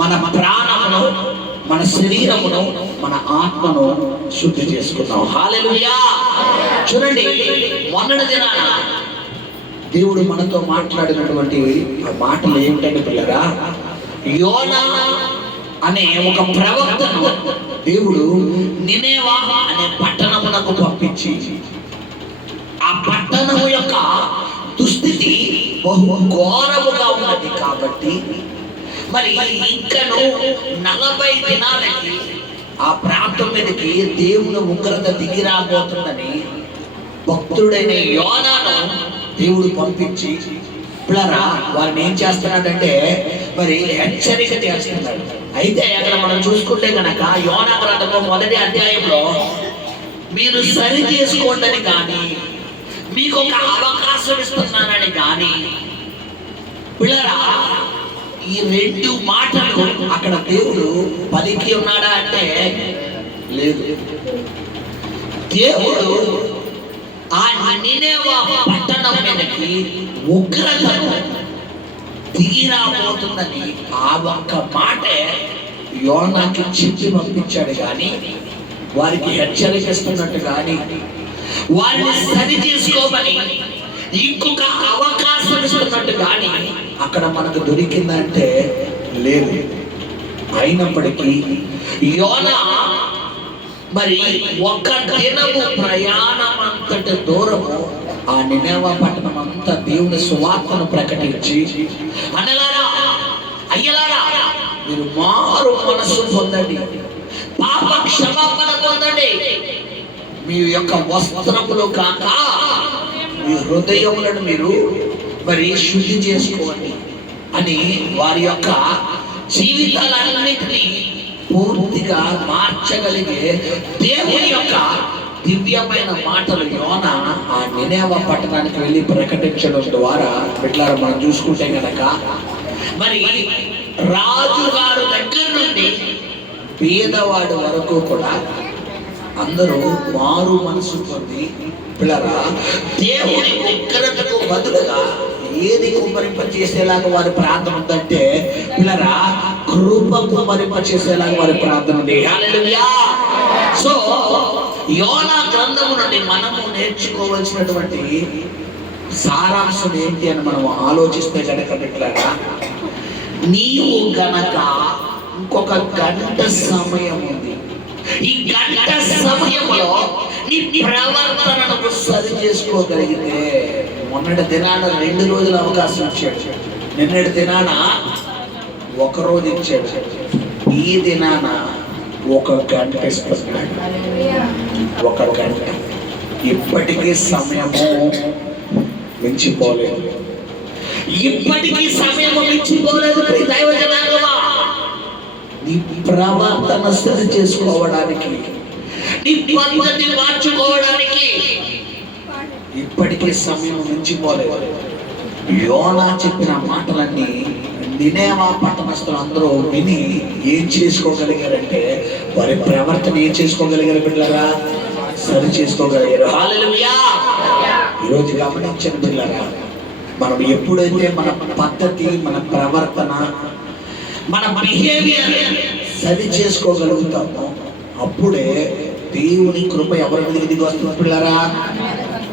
మన ప్రాణమును, మన శరీరమును, మన ఆత్మను శుద్ధి చేసుకుందాం. హల్లెలూయా. చూడండి, మొన్నటి దినాన దేవుడు మనతో మాట్లాడినటువంటి ఆ మాటలు ఏమిటంటే పిల్లరా, యోనా అనే ఒక ప్రవక్తను దేవుడు నినేవా అనే పట్టణమునకు పంపించి, ఆ పట్టణము యొక్క దుస్థితి బహు ఘోరముగా ఉన్నది కాబట్టి మరి ఇంకను 40 దినాలకి ఆ ప్రాంతం మీదకి దేవుని ఉగ్రత దిగి రాబోతుందని భక్తుడైన యోనాను దేవుడు పంపించి పిల్లరా వారిని ఏం చేస్తున్నాడంటే మరి హెచ్చరిక చేస్తున్నాడు. అయితే అక్కడ మనం చూసుకుంటే కనుక యోనా గ్రంథంలో 1వ అధ్యాయంలో మీరు సరి చేసుకోండి కానీ, మీకు ఒక అవకాశం ఇస్తున్నానని కానీ, పిల్లరా ఈ 2 మాటలు అక్కడ దేవుడు పలికి ఉన్నాడా అంటే లేదు. దేవుడు ఆ నినేవా పట్టణం మీదకి ఉగ్రతను దిగి రాబోతుందని ఆ ఒక్క మాటే యోనాకి చెప్పి పంపించాడు కానీ, వారికి హెచ్చరిస్తున్నట్టు కానీ, వారిని సరి చేసుకోమని ఇంకొక అవకాశం ఇస్తున్నట్టు కానీ అక్కడ మనకు దొరికిందంటే లేదు. అయినప్పటికీ యోనా మరి ఒక దినము ప్రయాణం అంతటి దూరము ఆ నినేవా పట్టణం అంతా దేవుని సువార్తను ప్రకటించి, అన్నలారా అయ్యలారా మీరు మారు మనస్సు పొందండి, పాప క్షమాపణ పొందండి, మీ యొక్క వస్త్రములు కాక మీ హృదయములను మీరు మరి శుద్ధి చేసుకోండి అని వారి యొక్క జీవితాలన్నింటినీ పూర్తిగా మార్చగలిగే దేవుని యొక్క దివ్యమైన మాటలు యోనా ఆ నినేవా పట్టణానికి వెళ్ళి ప్రకటించడం ద్వారా బిడ్డలారా మనం చూసుకుంటే కనుక మరి రాజుగారు దగ్గర నుండి పేదవాడు వరకు కూడా అందరూ మారు మనసు పొంది పిల్లరా దేవుని ఉగ్రతకు బదులుగా ఏది కుమ్మరింప చేసేలాగా వారి ప్రార్థన ఉందంటే పిల్లరా కృప కుమ్మరింప చేసేలాగా వారి ప్రార్థన ఉంది. హల్లెలూయా. సో యోనా గ్రంథము నుండి మనము నేర్చుకోవాల్సినటువంటి సారాంశం ఏంటి అని మనం ఆలోచిస్తే కనుక బిడ్డలారా, నీవు గనక ఇంకొక గంట సమయం ఉంది, ఈ గంట సమయంలో నీ ప్రవర్తనను సరి చేసుకోగలిగితే, మొన్నటి దినాన 2 రోజుల అవకాశం ఇచ్చాడు, నిన్నటి దినాన 1 రోజు ఇచ్చాడు, ఈ దినాన 1 గంట ఇస్తున్నాడు. 1 గంట. ఇప్పటికీ సమయము మించిపోలేదు, ఇప్పటికీ సమయము మించిపోలేదు. దైవజనాంగమా, నీ ప్రవర్తన సరి చేసుకోవడానికి, నీ పద్ధతి మార్చుకోవడానికి ఇప్పటికీ సమయం మించిపోలేదు. యోనా చెప్పిన మాటలన్నీ నినేవా పట్టణస్థులు అందరూ విని ఏం చేసుకోగలిగారంటే వారి ప్రవర్తన ఏం చేసుకోగలిగారు బిడ్డలారా? సరి చేసుకోగలిగారు. హల్లెలూయా. ఈరోజు గమనించిన బిడ్డలారా, మనం ఎప్పుడైతే మన పద్ధతి, మన ప్రవర్తన, మన బిహేవియర్ సరి చేసుకోగలుగుతామో అప్పుడే దేవుని కృప ఎవరి మీదకి దిగి వస్తుంది పిల్లరా?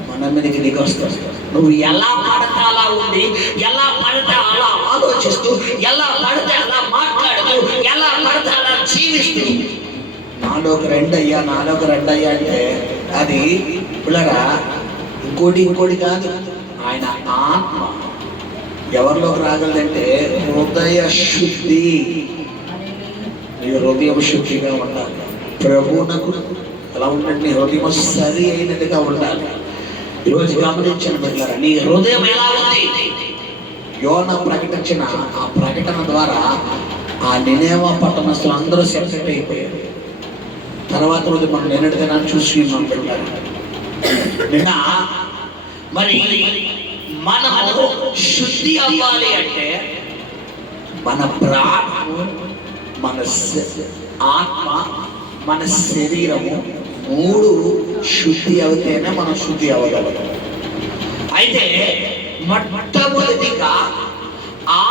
మన మీదకి దిగి వస్తుంది. నువ్వు ఎలా పడితే అలా ఉండి, ఎలా పడితే అలా ఆలోచిస్తూ, ఎలా పడితే అలా మాట్లాడుతూ, ఎలా పడితే అలా జీవిస్తూ నాలోకి రెండయ్యా అంటే అది పిల్లరా ఇంకోటి కాదు, ఆయన ఆత్మ ఎవరిలోకి రాగలదంటే హృదయ శుద్ధి. నీ హృదయం శుద్ధిగా ఉండాలి. ప్రభువునకు ఎలా ఉండండి, నీ హృదయం సరి అయినట్టుగా ఉండాలి. ఈరోజు గమనించండి బిడ్డలారా, నీ హృదయం ఎలా ఉంది? యోనా ప్రకటించిన ఆ ప్రకటన ద్వారా ఆ నినేవా పట్టణస్థులు అందరూ సెపరేట్ అయిపోయారు. తర్వాత రోజు మనం నిన్నటి దినాన్ని చూసి బిడ్డలారా, నిన్న మరి మనము శుద్ధి అవ్వాలి అంటే మన ప్రాణము, మన ఆత్మ, మన శరీరము 3 శుద్ధి అవుతేనే మనం శుద్ధి అవ్వగలం. అయితే మొట్టమొదటిగా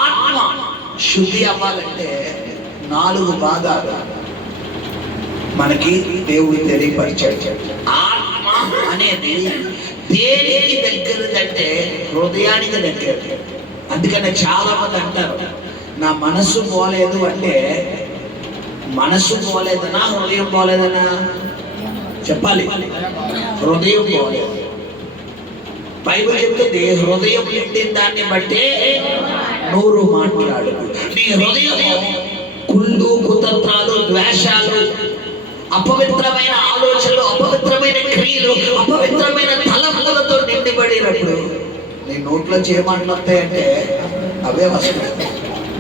ఆత్మ శుద్ధి అవ్వాలంటే 4 భాగాలు మనకి దేవుడు తెలియపరిచాడు. ఆత్మ అనేది దేనికి దగ్గరదంటే హృదయానికి దగ్గర. అందుకనే చాలా మంది అంటారు, నా మనస్సు పోలేదు అంటే మనస్సు పోలేదనా హృదయం పోలేదనా చెప్పాలి. హృదయం పోలేదు. బైబిల్ చెప్తుంది, హృదయం నిండిన దాన్ని బట్టే నోరు మాట్లాడు. నీ హృదయం కుళ్ళు, కుతంత్రాలు, ద్వేషాలు, అపవిత్రమైన ఆలోచనలు, అపవిత్రమైన క్రియలు, అపవిత్రమైన తలంపులతో నిండిపడినప్పుడు నీ నోట్లో చేయమాటలు వస్తాయంటే అవే వస్తాయి.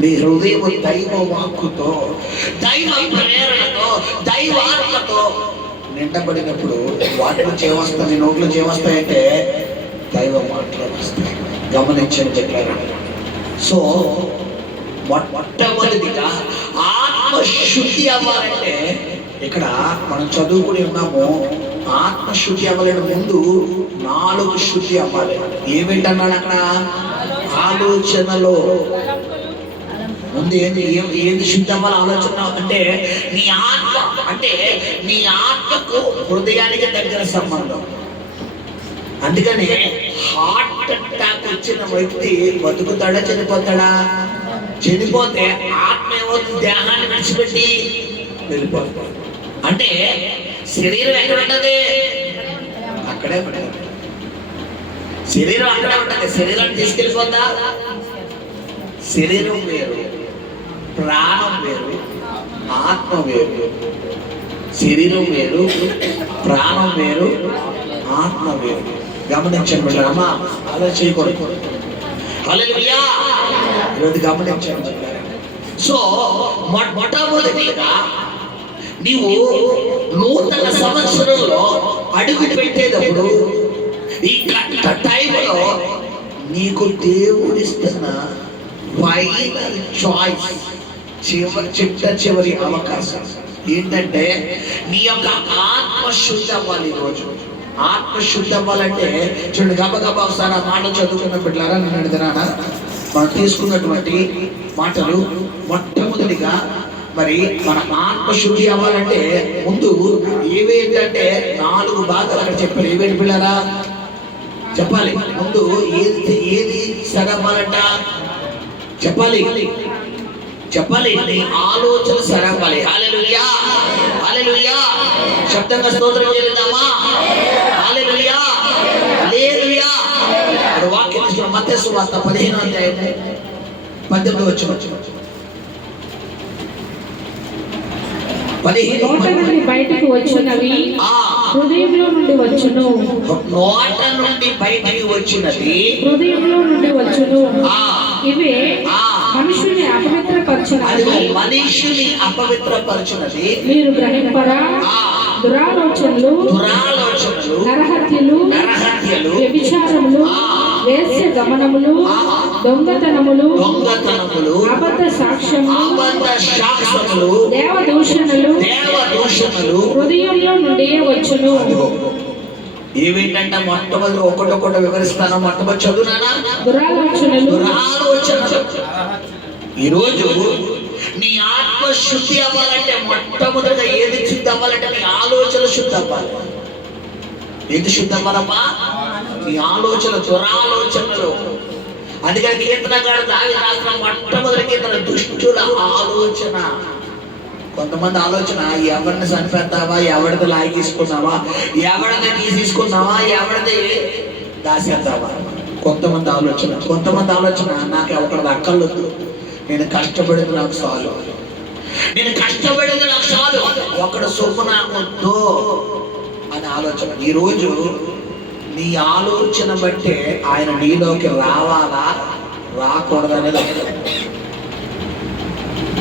నీ హృదయం దైవ వాక్కుతో, దైవ ప్రేరణతో, దైవాత్మతో నిండబడినప్పుడు వాటిలో చేయవస్తాయి. నీ నోట్లో చేయవస్తాయంటే దైవ మాటలు వస్తాయి. గమనించని చెప్పారు. సో మొట్టమొదటిగా ఆత్మశుద్ధి అవ్వాలంటే, ఇక్కడ మనం చదువుకుని ఉన్నాము, ఆత్మశుద్ధి అవ్వాలని ముందు 4 శుద్ధి అవ్వాలి. ఏమిటన్నాడు అక్కడ? ఆలోచనలో ముందు ఏంది శుద్ధి అవ్వాలి? ఆలోచన అంటే నీ ఆత్మ, అంటే నీ ఆత్మకు హృదయానికి దగ్గర సంబంధం. అందుకని హార్ట్ అటాక్ వచ్చిన వ్యక్తి బతుకుతాడా చనిపోతాడా? చనిపోతే ఆత్మ ఏమవుతుంది? దేహాన్ని విడిచిపెట్టి వెళ్ళిపోతుంది. అంటే శరీరం ఎక్కడ ఉంటుంది? అక్కడే ఉంటుంది. శరీరం అక్కడే ఉంటుంది. శరీరాన్ని తీసుకెళ్ళిపోతా? శరీరం వేరు, ప్రాణం వేరు, ఆత్మ వేరు. శరీరం వేరు, ప్రాణం వేరు, ఆత్మ వేరు. గమనించండి అమ్మా, అలా చేయకూడదు. హల్లెలూయా. ఈరోజు గమనించండి. సో మొట్టమొదటిగా నీవు నూతన సంవత్సరంలో అడుగు పెట్టేటప్పుడు ఈ టైంలో నీకు దేవుడిస్తున్న ఫైనల్ చాయిస్, చివరి అవకాశం ఏంటంటే నీ యొక్క ఆత్మశుద్ధి అవ్వాలి. ఈరోజు ఆత్మశుద్ధి అవ్వాలంటే చూడండి, గబగబా ఒకసారి ఆ మాటలు చదువుకున్న బిడ్డలారా, నేను అడిగినానా మనం తీసుకున్నటువంటి మాటలు. మొట్టమొదటిగా మరి మన ఆత్మశుద్ధి అవ్వాలంటే ముందు ఏవేంటంటే 4 భాగాలు అక్కడ చెప్పారు. ఏవేంటి పిల్లరా చెప్పాలి. ముందు ఏది సరవ్వాలంట చెప్పాలి. నీ ఆలోచన సరవ్వాలి. హల్లెలూయా, హల్లెలూయా. శబ్దంగా స్తోత్రం చేద్దామా? హల్లెలూయా, హల్లెలూయా. వాక్యం తీసుకున్న మత్తయి సువార్త 15వ అధ్యాయము 18వ వచనం. నోట నుండి బయటకు వచ్చినవి హృదయంలో నుండి వచ్చును. నోట నుండి బయటికి వచ్చినది హృదయంలో నుండి వచ్చును. ఇవే మనుషుని అపవిత్రపరచునది మీరు గ్రహింపరా? దురాలోచనలు, నరహత్యలు, వ్యభిచారములు, వేశ్య గమనములు, దొంగతనములు, అబద్ధ సాక్ష్యములు, దేవదూషణలు హృదయంలో నుండి వచ్చును. ఏమిటంటే మొట్టమొదటి ఒకటొకటి వివరిస్తాను. మొట్టమొదటి చదువునానా? దురాలోచనలు. ఈరోజు నీ ఆత్మ శుద్ధి అవ్వాలంటే మొట్టమొదటిగా ఏది శుద్ధి అవ్వాలంటే నీ ఆలోచన శుద్ధి అవ్వాలి. ఏది శుద్ధి అవ్వాలమ్మా? నీ ఆలోచన, దురాలోచనలు. అందుకని కీర్తనగాడు దావీదు రాసిన మొట్టమొదటి కీర్తన దుష్టుల ఆలోచన. కొంతమంది ఆలోచన ఎవరిని చనిపెడతావా, ఎవరిది లాగి తీసుకున్నావా, ఎవరిది తీసుకున్నావా, ఎవరిది దాసేద్దావా. కొంతమంది ఆలోచన నాకు ఒకరిది అక్కర్లేదు, నేను కష్టపడింది నాకు చాలు, ఒకడు సొమ్ము నాకు వద్దు అనే ఆలోచన. ఈరోజు నీ ఆలోచన బట్టే ఆయన నీలోకి రావాలా రాకూడదనేది.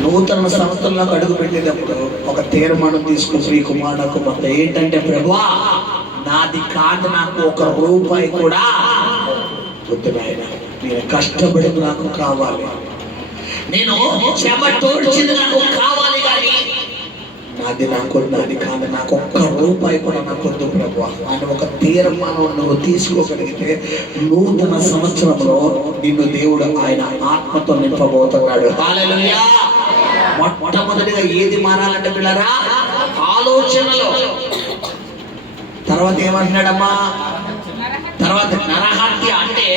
నూతన సంవత్సరంలోకి అడుగు పెట్టేటప్పుడు ఒక తీర్మానం తీసుకుని ఈ కుమారుడు మొత్తం ఏంటంటే, ప్రభువా నాది కాదు, నాకు 1 రూపాయి కూడా వద్దు నాయన, నేను కష్టపడింది నాకు కావాలి, నేను చెమటోడ్చింది నాకు కావాలి, కానీ నాది కాదు, నాకు 1 రూపాయి కూడా నాకు వద్దు ప్రభువా అని ఒక తీర్మానం నువ్వు తీసుకోగలిగితే నూతన సంవత్సరంలో నిన్ను దేవుడు ఆయన ఆత్మతో నింపబోతున్నాడు. హల్లెలూయా. మొట్టమొదటిగా ఏది మారాలంటే పిల్లరా? ఆలోచనలో. తర్వాత ఏమంటున్నాడమ్మా? తర్వాత నరహత్య అంటే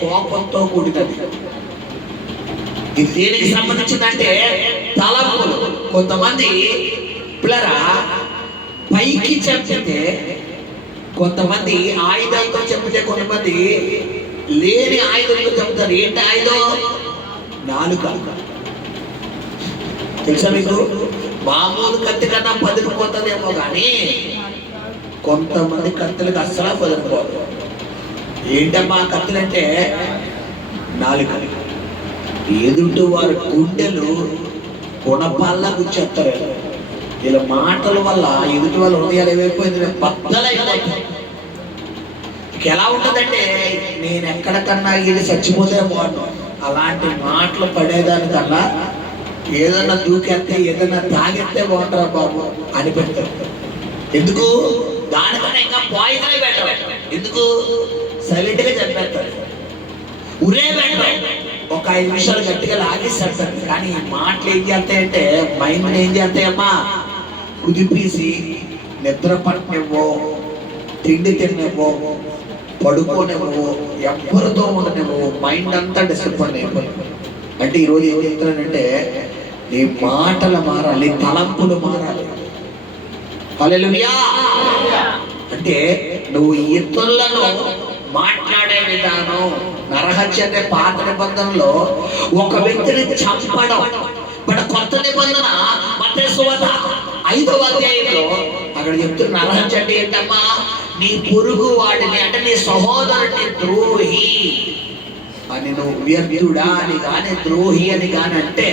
కోపంతో కూడినది. ఇది దేనికి సంబంధించిందంటే తలంపులు. కొంతమంది పిల్లరా పైకి చెప్తే, కొంతమంది ఆయుధాలతో చెప్తే, కొంతమంది లేని ఆయుధంతో చెప్తారు. ఏంటి ఆయుధం? నాలుక. తెలుసా మీకు? మామూలు కత్తి కన్నా పదిలిపోతుందేమో కానీ కొంతమంది కత్తులకు అస్సలు పదిలిపోదు. ఏంటమ్మా కత్తులు అంటే? నాలుక. ఎదుటి వారి గుండెలు గుణపాల్లా గుచ్చేస్తారు. ఇలా మాటల వల్ల ఎదుటి వాళ్ళ హృదయాలు ఏమైపోయింది? బద్దలైపోతాయి. ఎలా ఉంటుందంటే, నేను ఎక్కడికన్నా ఇది చచ్చిపోతే బాగుండు, అలాంటి మాటలు పడేదానికన్నా ఏదన్నా దూకెత్తే, ఏదన్నా తాగెత్తే బాగుంటారా బాబు అనిపెడతారు. ఎందుకు? దానికన్నా ఇంకా పాయిజన్ పెట్టరు. ఎందుకు? సైలెంట్ గా చెప్పేస్తారు. ఉరే పెట్టరు. ఒక 5 నిమిషాలు గట్టిగా లాగేసేస్తారు. కానీ ఈ మాటలు ఏం చేస్తాయంటే మైండ్ ఏం చేస్తాయమ్మా? కుదిపేసి నిద్ర పట్టనివ్వో, తిండి తిన్నవో, పడుకోనివ్వో, ఎవరితో ఉండనివ్వో, మైండ్ అంతా డిస్టర్బ్ అయిపోయింది. అంటే ఈరోజు ఏం చెప్తున్నానంటే, నీ మాటలు మారాలి, తలంపులు మారాలి. హల్లెలూయా. అంటే నువ్వు ఇతరులను మాట్లాడే విధానం. నరహత్య అంటే పాత నిబంధనలో ఒక వ్యక్తిని చంపడం. బట్ కొత్త నిబంధన మత్తయి సువార్త 5వ అధ్యాయంలో అక్కడ చెప్తున్న నరహత్య అంటే ఏంటమ్మా? నీ పొరుగు వాడిని, అంటే నీ సహోదరుని ద్రోహి అని నువ్వు వ్యర్థుడా అని కానీ, ద్రోహి అని కానీ అంటే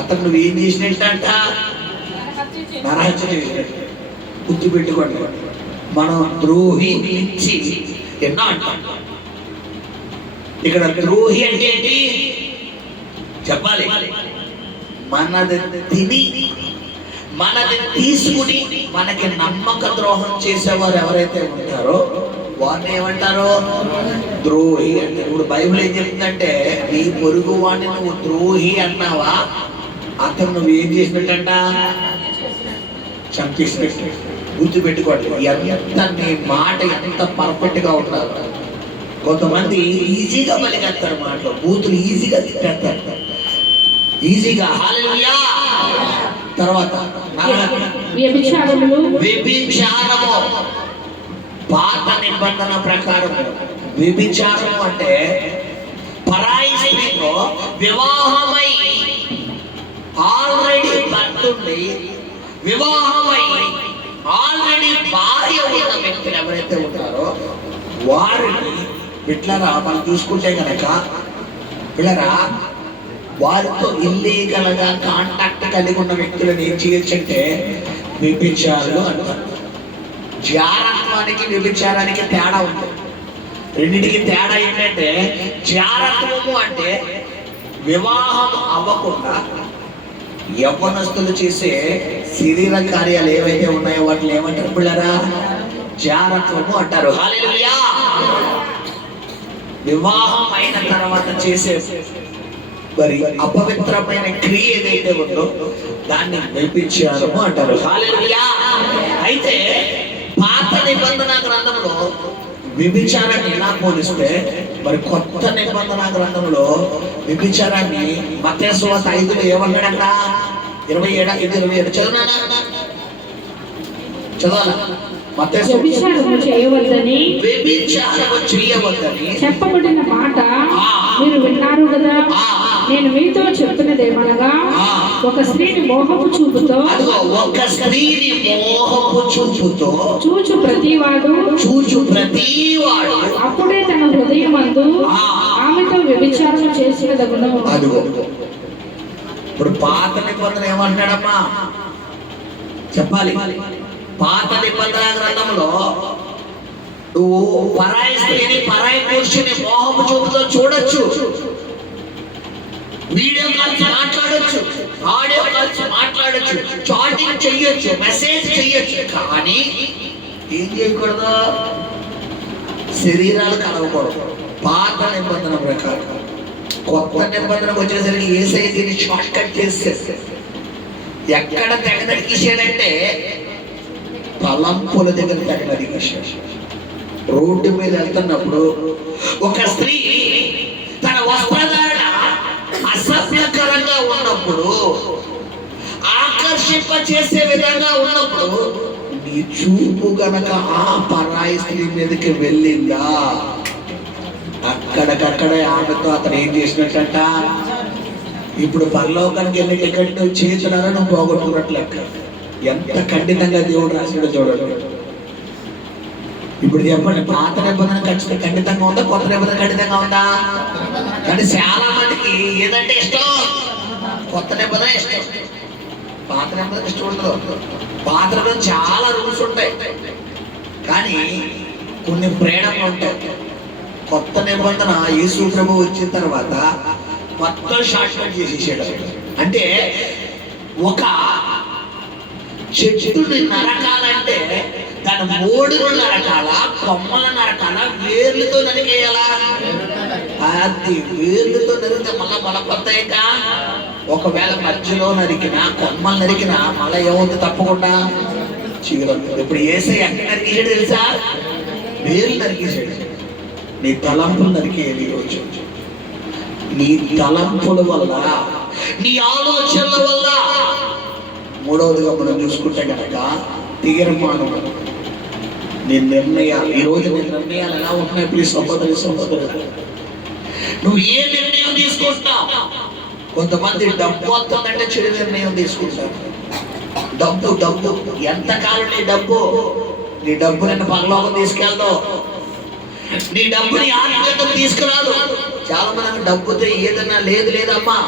అతను నువ్వేం చేసినట్టంట? నరహత్య చేసినట్టు. గుర్తు పెట్టుకోండి. మనం ద్రోహి నుంచి ఎన్నో అంటాం. ఇక్కడ ద్రోహి అంటే ఏంటి చెప్పాలి? మనది తిని, మనది తీసుకుని మనకి నమ్మక ద్రోహం చేసేవారు ఎవరైతే ఉంటారో వారిని ఏమంటారో? ద్రోహి అంటే. ఇప్పుడు బైబిల్ ఏం చెప్తుందంటే, నీ పొరుగు వాడిని నువ్వు ద్రోహి అన్నావా, అతను నువ్వు ఏం చేసినట్టంట? చంపేసినట్టు. గుర్తు పెట్టుకోండి. ఎంత నీ మాట ఎంత పర్ఫెక్ట్ గా ఉండాలి. కొంతమంది ఈజీగా బలిగేస్తారు, మాటలు బూతులు ఈజీగా తిట్టేస్తారు, ఈజీగా. హల్లెలూయా. తర్వాత వ్యభిచారము. పాత నిబంధన ప్రకారం వ్యభిచారము అంటే పరాయి స్త్రీతో వివాహమై ఆల్రెడీ భర్తుండి, వివాహమై ఆల్రెడీ భార్య ఉన్న వ్యక్తులు ఎవరైతే ఉంటారో వారిని బిడ్డరా మనం చూసుకుంటే కనుక పిల్లరా వారితో ఇల్లీగల్ గా కాంటాక్ట్ కలిగి ఉన్న వ్యక్తులను ఏం చేయొచ్చంటే వ్యభిచారులు అంటారు. జారత్వానికి వ్యభిచారానికి తేడా ఉంటుంది. రెండింటికి తేడా ఏంటంటే, జారత్వము అంటే వివాహం అవ్వకుండా యవ్వనస్తులు చేసే శరీర కార్యాలు ఏవైతే ఉన్నాయో వాటిని ఏమంటారు పిల్లరా? జారత్వము అంటారు. హల్లెలూయా. వివాహం అయిన తర్వాత చేసే మరి అపవిత్రమైన క్రియ ఏదైతే ఉందో దాన్ని వ్యభిచారము అంటారు. హల్లెలూయా. అయితే పాత నిబంధన గ్రంథంలో వ్యభిచారాన్ని ఎలా పోలిస్తే, మరి కొత్త నిబంధన గ్రంథంలో వ్యభిచారాన్ని మత్తయి సువార్త 5లో ఏమన్నాడట? 27 చదవనా? చదవాలా? వ్యభిచారము చేయవద్దని చెప్పబడిన మాట మీరు విన్నారు కదా. నేను మీతో చెప్తున్నదేమనగా, ఒక స్త్రీని మోహపు చూపుతో చూచు ప్రతివాడు అప్పుడే తన హృదయమందు ఆమెతో వ్యభిచారం చేసినదగును. అదిగో ఇప్పుడు పాత నిబంధన ఏమంటాడమ్మా చెప్పాలి? పాత నిబంధన గ్రంథంలో నువ్వు పరాయి స్త్రీని, పరాయి పురుషుని మోహపు చూపుతో చూడొచ్చు, వీడియో కాల్స్ మాట్లాడొచ్చు, ఆడియో కాల్స్ మాట్లాడొచ్చు, చాటింగ్ చెయ్యొచ్చు, మెసేజ్ చెయ్యొచ్చు. కానీ ఏం చేయకూడదు? శరీరాలు కలవకూడదు. పాత నిబంధన ప్రకారం కొత్త నిబంధనకు వచ్చేసరికి యేసయ్య దీన్ని షార్ట్ కట్ చేసేస్తే ఎక్కడ తెగ నరికేసాడంటే తలంపుల దగ్గర తెగ నరికేసాడు. రోడ్డు మీద వెళ్తున్నప్పుడు ఒక స్త్రీ తన వస్త్రధారణ అసభ్యకరంగా ఉన్నప్పుడు, ఆకర్షింప చేసే విధంగా ఉన్నప్పుడు నీ చూపు గనక ఆ పరాయి స్త్రీ మీదకి వెళ్ళిందా, అక్కడికక్కడే ఆమెతో అతను ఏం చేసినట్టంట, ఇప్పుడు పరలోకానికి వెళ్ళి టికెట్ చేతులారా నువ్వు పోగొట్టుకున్నట్లు లెక్క. ఎంత ఖండితంగా దేవుడు రాశాడో చూడండి. ఇప్పుడు చెప్పండి, పాత నిబంధన ఖండితంగా ఉందా, కొత్త నిబంధన ఖండితంగా ఉందా? కానీ చాలా మందికి ఏదంటే ఇష్టం, కొత్త నిబంధన ఇష్టం, పాత నిబంధన ఇష్టం ఉండదు. పాత నిబంధన చాలా రూల్స్ ఉంటాయి, కానీ కొన్ని ప్రేరణలు ఉంటాయి. కొత్త నిబంధన యేసు ప్రభు వచ్చిన తర్వాత మొత్తం షార్ట్ కట్ చేసేసాడు. అంటే ఒక చెట్టుని నరకాలంటే దాని మోడును నరకాల, కొమ్మల నరకాల, వేర్లతో నరికేయాలా? అది వేర్లతో నరికితే మళ్ళా మొలకొత్తాయిక. ఒకవేళ మధ్యలో నరికినా, కొమ్మలు నరికినా మళ్ళీ ఏమవుతుంది? తప్పకుండా చిగురుతుంది. ఇప్పుడు యేసయ్య ఎక్కడ నరికేసాడు తెలుసా? వేర్లు నరికేసాడు. నీ తలంపులు నరికేది రోజు. నీ తలంపుల వల్ల, నీ ఆలోచనల వల్ల. మూడవదిగా మనం చూసుకుంటే కనుక తీర్మానం. నీ నిర్ణయాలు. ఈరోజు నీ నిర్ణయాలు ఎలా ఉంటున్నాయి? ప్లీజ్ సహోదరుడు, నువ్వు ఏ నిర్ణయం తీసుకుంటున్నావు? కొంతమంది డబ్బు వస్తుందంటే చెడు నిర్ణయం తీసుకుంటారు. డబ్బు డబ్బు ఎంతకాలం నీ డబ్బు నిన్ను పరలోకం తీసుకెళ్తావు. నీ డబ్బుని ఆత్మీయతకు తీసుకురాదు. చాలా మంది డబ్బుతో ఏదన్నా లేదమ్మా,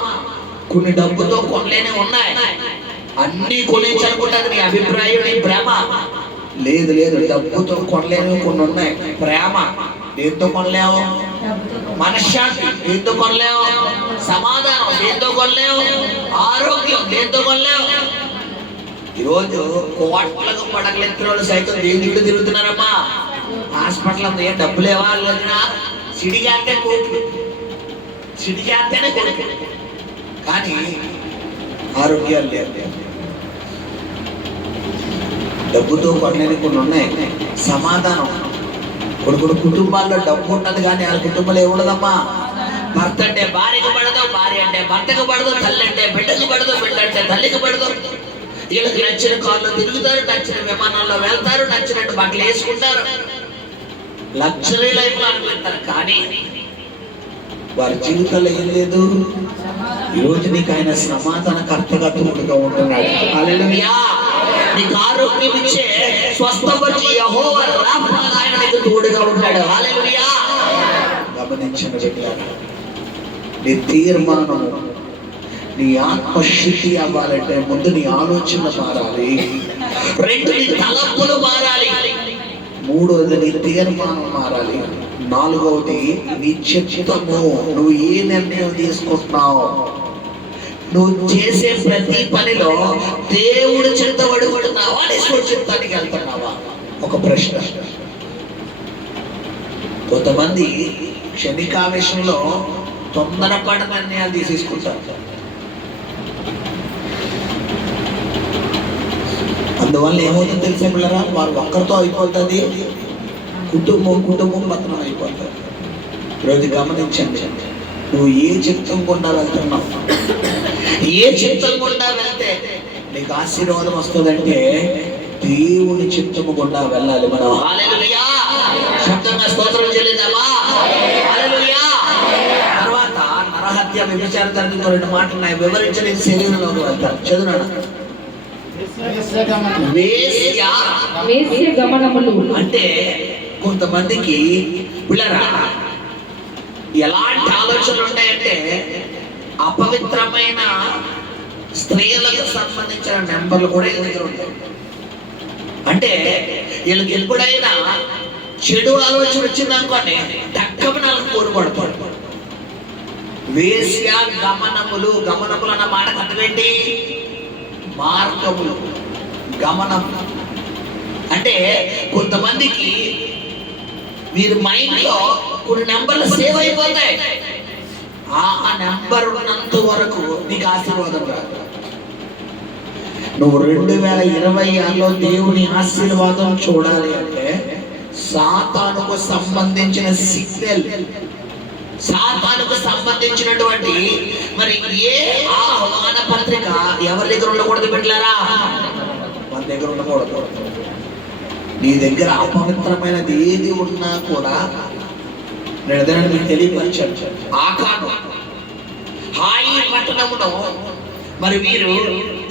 కొన్ని డబ్బుతో కొనలేనే ఉన్నాయి, అన్ని కొనేసనుకుంటారు. నీ అభిప్రాయం, నీ ప్రేమ లేదు. డబ్బుతో కొనలేని కొన్ని ఉన్నాయి. ప్రేమ దేంతో కొనలేవు, మనశ్శాంతి దేంతో కొనలేవు, సమాధానం దేంతో కొనలేవు, ఆరోగ్యం దేంతో కొనలేవు. ఈరోజు కోట్లకు పడగలెత్తిన వాళ్ళు సైతం దేవుడు తిరుగుతున్నారమ్మా. హాస్పిటల్ ఏ డబ్బులేవా? సిడిగాంటే కోట్లు, సిడిగాంటేనే కోట్లు, కానీ ఆరోగ్యాలు లేవు. డబ్బుతో కొనలేని కొన్ని ఉన్నాయి. సమాధానం. కొన్ని కుటుంబాల్లో డబ్బు ఉన్నది కానీ ఆ కుటుంబంలో ఏముండదమ్మా. భర్త అంటే భార్యకు పడదు, భార్య అంటే భర్తకు పడదు, తల్లి అంటే బిడ్డకు పడదు, బిడ్డ అంటే తల్లికి పడదు. వీళ్ళకి నచ్చిన కార్లో తిరుగుతారు, నచ్చిన విమానాల్లో వెళ్తారు, నచ్చినట్టు బట్టలు వేసుకుంటారు, లగ్జరీ లైఫ్ లో అనుకుంటారు. కానీ వారి జీవితంలో ఏం లేదు. ఈరోజు నీకు ఆయన సమాధానకర్తగా తోడుగా ఉంటున్నాడు. హల్లెలూయా. నీకు ఆరోగ్యం ఇచ్చే, స్వస్థపరిచే యెహోవా రాఫా ఆయన నీకు తోడుగా ఉంటాడు. హల్లెలూయా. గమనించిన బిడ్డలారా, నీ తీర్మానం, నీ ఆత్మశుద్ధి అవ్వాలంటే ముందు నీ ఆలోచన మారాలి. రెండు, నీ తలంపులు మారాలి. మూడవది నీ తీర్మానం మారాలి. నాలుగవది నీ చిత్తము. నువ్వు ఏ నిర్ణయం తీసుకుంటున్నావు? నువ్వు చేసే ప్రతి పనిలో దేవుడు చిత్త అడుగుతున్నావా, నీ స్వచిత్తానికి వెళ్తున్నావా? ఒక ప్రశ్న. కొంతమంది క్షణికావేశంలో తొందరపాటు నిర్ణయాలు తీసేసుకుంటారు. అందువల్ల ఏమవుతుందో తెలిసే పిల్లరా, వారు ఒక్కరితో అయిపోతుంది, కుటుంబం పతనం అయిపోతుంది. ఈరోజు గమనించండి, నువ్వు ఏ చిత్తం గుండా వెళ్తున్నావు, ఏ చిత్తం గుండా వెళ్తే నీకు ఆశీర్వాదం వస్తుందంటే దేవుని చిత్తము గుండా వెళ్ళాలి మనం. హల్లెలూయా. శబ్దంగా స్తోత్రం చెల్లిద్దామా? హల్లెలూయా. తర్వాత నరహత్య, వ్యభిచార తండ్రితో రెండు మాటలు ఉన్నాయి, వివరించని శరీరంలోకి వెళ్తారు. చదువునాడు. వేశ్య గమనములు అంటే కొంతమందికి పిల్లరా ఎలాంటి ఆలోచనలు ఉంటాయంటే, అపవిత్రమైన స్త్రీలకు సంబంధించిన నెంబర్లు కూడా వీళ్ళ దగ్గర ఉంటాయి. అంటే వీళ్ళకి ఎప్పుడైనా చెడు ఆలోచన వచ్చిందనుకోండి, టక్కమని వాళ్ళకి కోరుపడతాడు. వేశ్య గమనములు. గమనములు అన్న మాట అర్థమేంటి? మార్గములు, గమనం. అంటే కొంతమందికి వీరి మైండ్ లో కొన్ని నెంబర్లు సేవ్ అయిపోతాయి. ఆ నెంబర్ ఉన్నంత వరకు నీకు ఆశీర్వాదం రాదు. నువ్వు 2026లో దేవుని ఆశీర్వాదం చూడాలి అంటే సాతానుకు సంబంధించిన సిగ్నల్, సాతానుకు సంబంధించినటువంటి మరి ఏ ఆహ్వాన పత్రిక ఎవరి దగ్గర ఉండకూడదు పెట్టారా? మన దగ్గర ఉండకూడదు. నీ దగ్గర అపవిత్రమైనది ఏది ఉన్నా కూడా నేను మీకు తెలియపరిచాను. ఆకాను హాయి పట్టణమును, మరి వీరు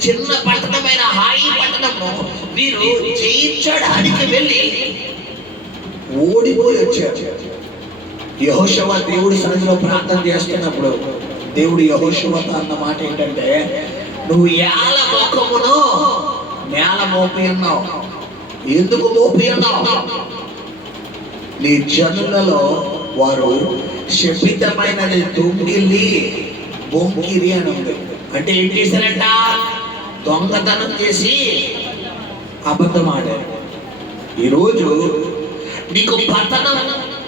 చిన్న పట్టణమైన హాయి పట్టణము వీరు జయించడానికి వెళ్ళి ఓడిపోయి వచ్చారు. యెహోషువ దేవుడి సన్నిధిలో ప్రార్థన చేస్తున్నప్పుడు దేవుడు యెహోషువతో అన్న మాట ఏంటంటే, నువ్వు ఏల ముఖమును నేల మోపి ఉన్నావు. ఎందుకు మోపి ఉన్నావు? నీ జనులలో వారు శపితమైనది దొంగిలి బొంకిరి అని ఉంది. అంటే ఏం చేశారంట? దొంగతనం చేసి అబద్ధం ఆడారు. ఈరోజు నీకు పతనం,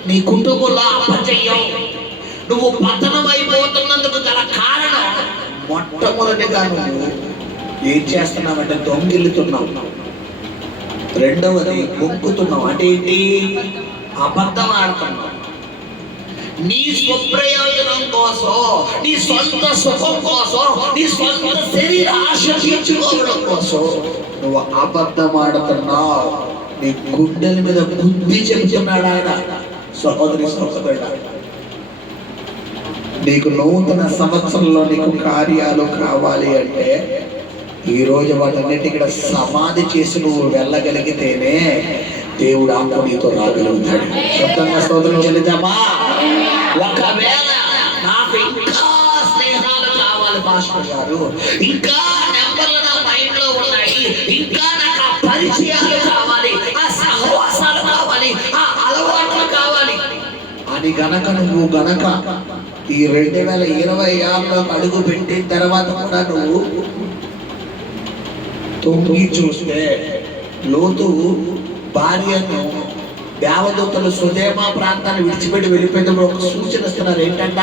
నీ కుటుంబంలో అపజయం, నువ్వు పతనం అయిపోతున్నందుకు గల కారణం మొట్టమొదటిగా నువ్వు ఏం చేస్తున్నావంటే దొంగిలుతున్నావు. రెండవది బొంకుతున్నావు. అంటే ఏంటి? అబద్ధం ఆడుతున్నావు. నీ స్వప్రయోజనం కోసం, నీ సొంత సుఖం కోసం, నీ సొంత శరీర ఆశ తీర్చుకోవడం కోసం నువ్వు అబద్ధం ఆడుతున్నావు. నీ గుండెల మీద బుద్ధి చెబుతున్నాడు ఆయన. సహోదరి సహోదరుడా, నీకు నూతన సంవత్సరంలో నీకు కార్యాలు కావాలి అంటే ఈ రోజు వాటన్నిటి ఇక్కడ సమాధి చేసి నువ్వు వెళ్ళగలిగితేనే దేవుడు ఆత్మ నీతో రాగలుగుతాడు. శబ్దంగా స్తోత్రం చెల్లిద్దామా? ఒకవేళ నాకు ఇంకా స్నేహాలు కావాలి మాస్టర్ గారు, ఇంకా నెంబర్లు నా మైండ్ లో ఉన్నాయి, ఇంకా నాకు ఆ పరిచయాలు కావాలి, ఆ సహవాసాలు కావాలి, ఆ అలవాట్లు కావాలి అని గనక నువ్వు గనక ఈ 2026లో అడుగు పెట్టిన తర్వాత కూడా నువ్వు తొంగి చూస్తే, లోతు భార్యను దేవదూతలు సుదేమా ప్రాంతాన్ని విడిచిపెట్టి వెళ్ళిపోయినప్పుడు ఒక సూచన ఇస్తున్నారు. ఏంటంట?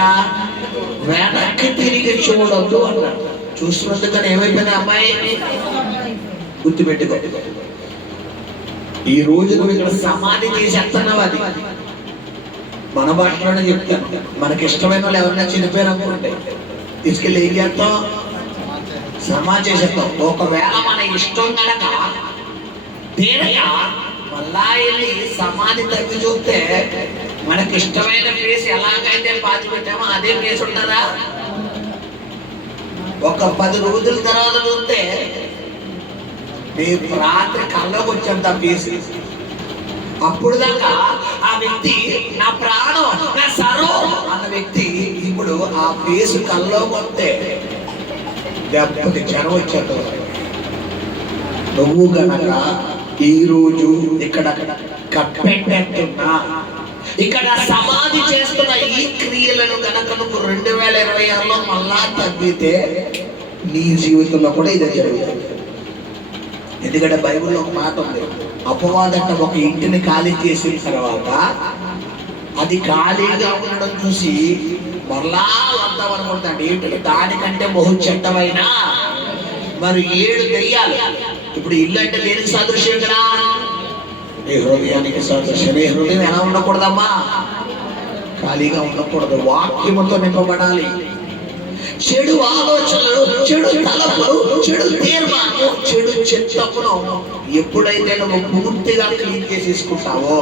వెనక్కి తిరిగి చూడొద్దు అన్నారు. చూసినందుకని ఏమైపోయింది అమ్మాయి? గుర్తుపెట్టుకో, ఈ రోజు నువ్వు ఇక్కడ సమాధి చేసేస్తున్నావు. అది మన భాషలోనే చెప్తాను. మనకి ఇష్టమైన వాళ్ళు ఎవరైనా చనిపోయారు అనుకుంటే తీసుకెళ్ళి ఏం చేస్తాం? సమాధి చేసేస్తాం. ఒకవేళ మన ఇష్టం కనుక తీరగా మళ్ళా వెళ్ళి సమాధి తగ్గి చూస్తే మనకి ఇష్టమైన ప్లేస్ ఎలాగైతే పాతి పెట్టామో అదే ప్లేస్ ఉంటుందా? ఒక 10 రోజుల తర్వాత చూస్తే రేపు రాత్రి కల్లోకి వచ్చేంత ప్లేస్. అప్పుడు దాకా ఆ వ్యక్తి నా ప్రాణం, నా సర్వం అన్న వ్యక్తి ఇప్పుడు ఆ ప్లేస్ కల్లోకి వస్తే దెబ్బకి జ్వరం వచ్చేది. నువ్వు గనక ఈ రోజు ఇక్కడ కప్పెట్టున్నా, ఇక్కడ సమాధి చేస్తున్న ఈ క్రియలను గనక నువ్వు 2026లో మళ్ళా తగ్గితే నీ జీవితంలో కూడా ఇదే జరుగుతుంది. ఎందుకంటే బైబిల్లో ఒక మాట ఉంది, అపవాదంట ఒక ఇంటిని ఖాళీ చేసిన తర్వాత అది ఖాళీగా ఉండడం చూసి మరలా వద్దాం అనుకుంటాడు. ఏంటంటే దానికంటే బహు చెడ్డమైనా మరి 7 దెయ్యాలు. ఇప్పుడు ఇల్లు అంటే దేనికి సాదృశ్యం కదా? నీ హృదయానికి సాదృశ్యం. నీ హృదయం ఎలా ఉండకూడదమ్మా? ఖాళీగా ఉండకూడదు. వాక్యముతో నింపబడాలి. చెడు ఆలోచనలు, చెడు తలపులు, చెడు తీర్మానం, చెడు చిత్తమును ఎప్పుడైతే నువ్వు పూర్తిగా క్లీన్ చేసేసుకుంటావో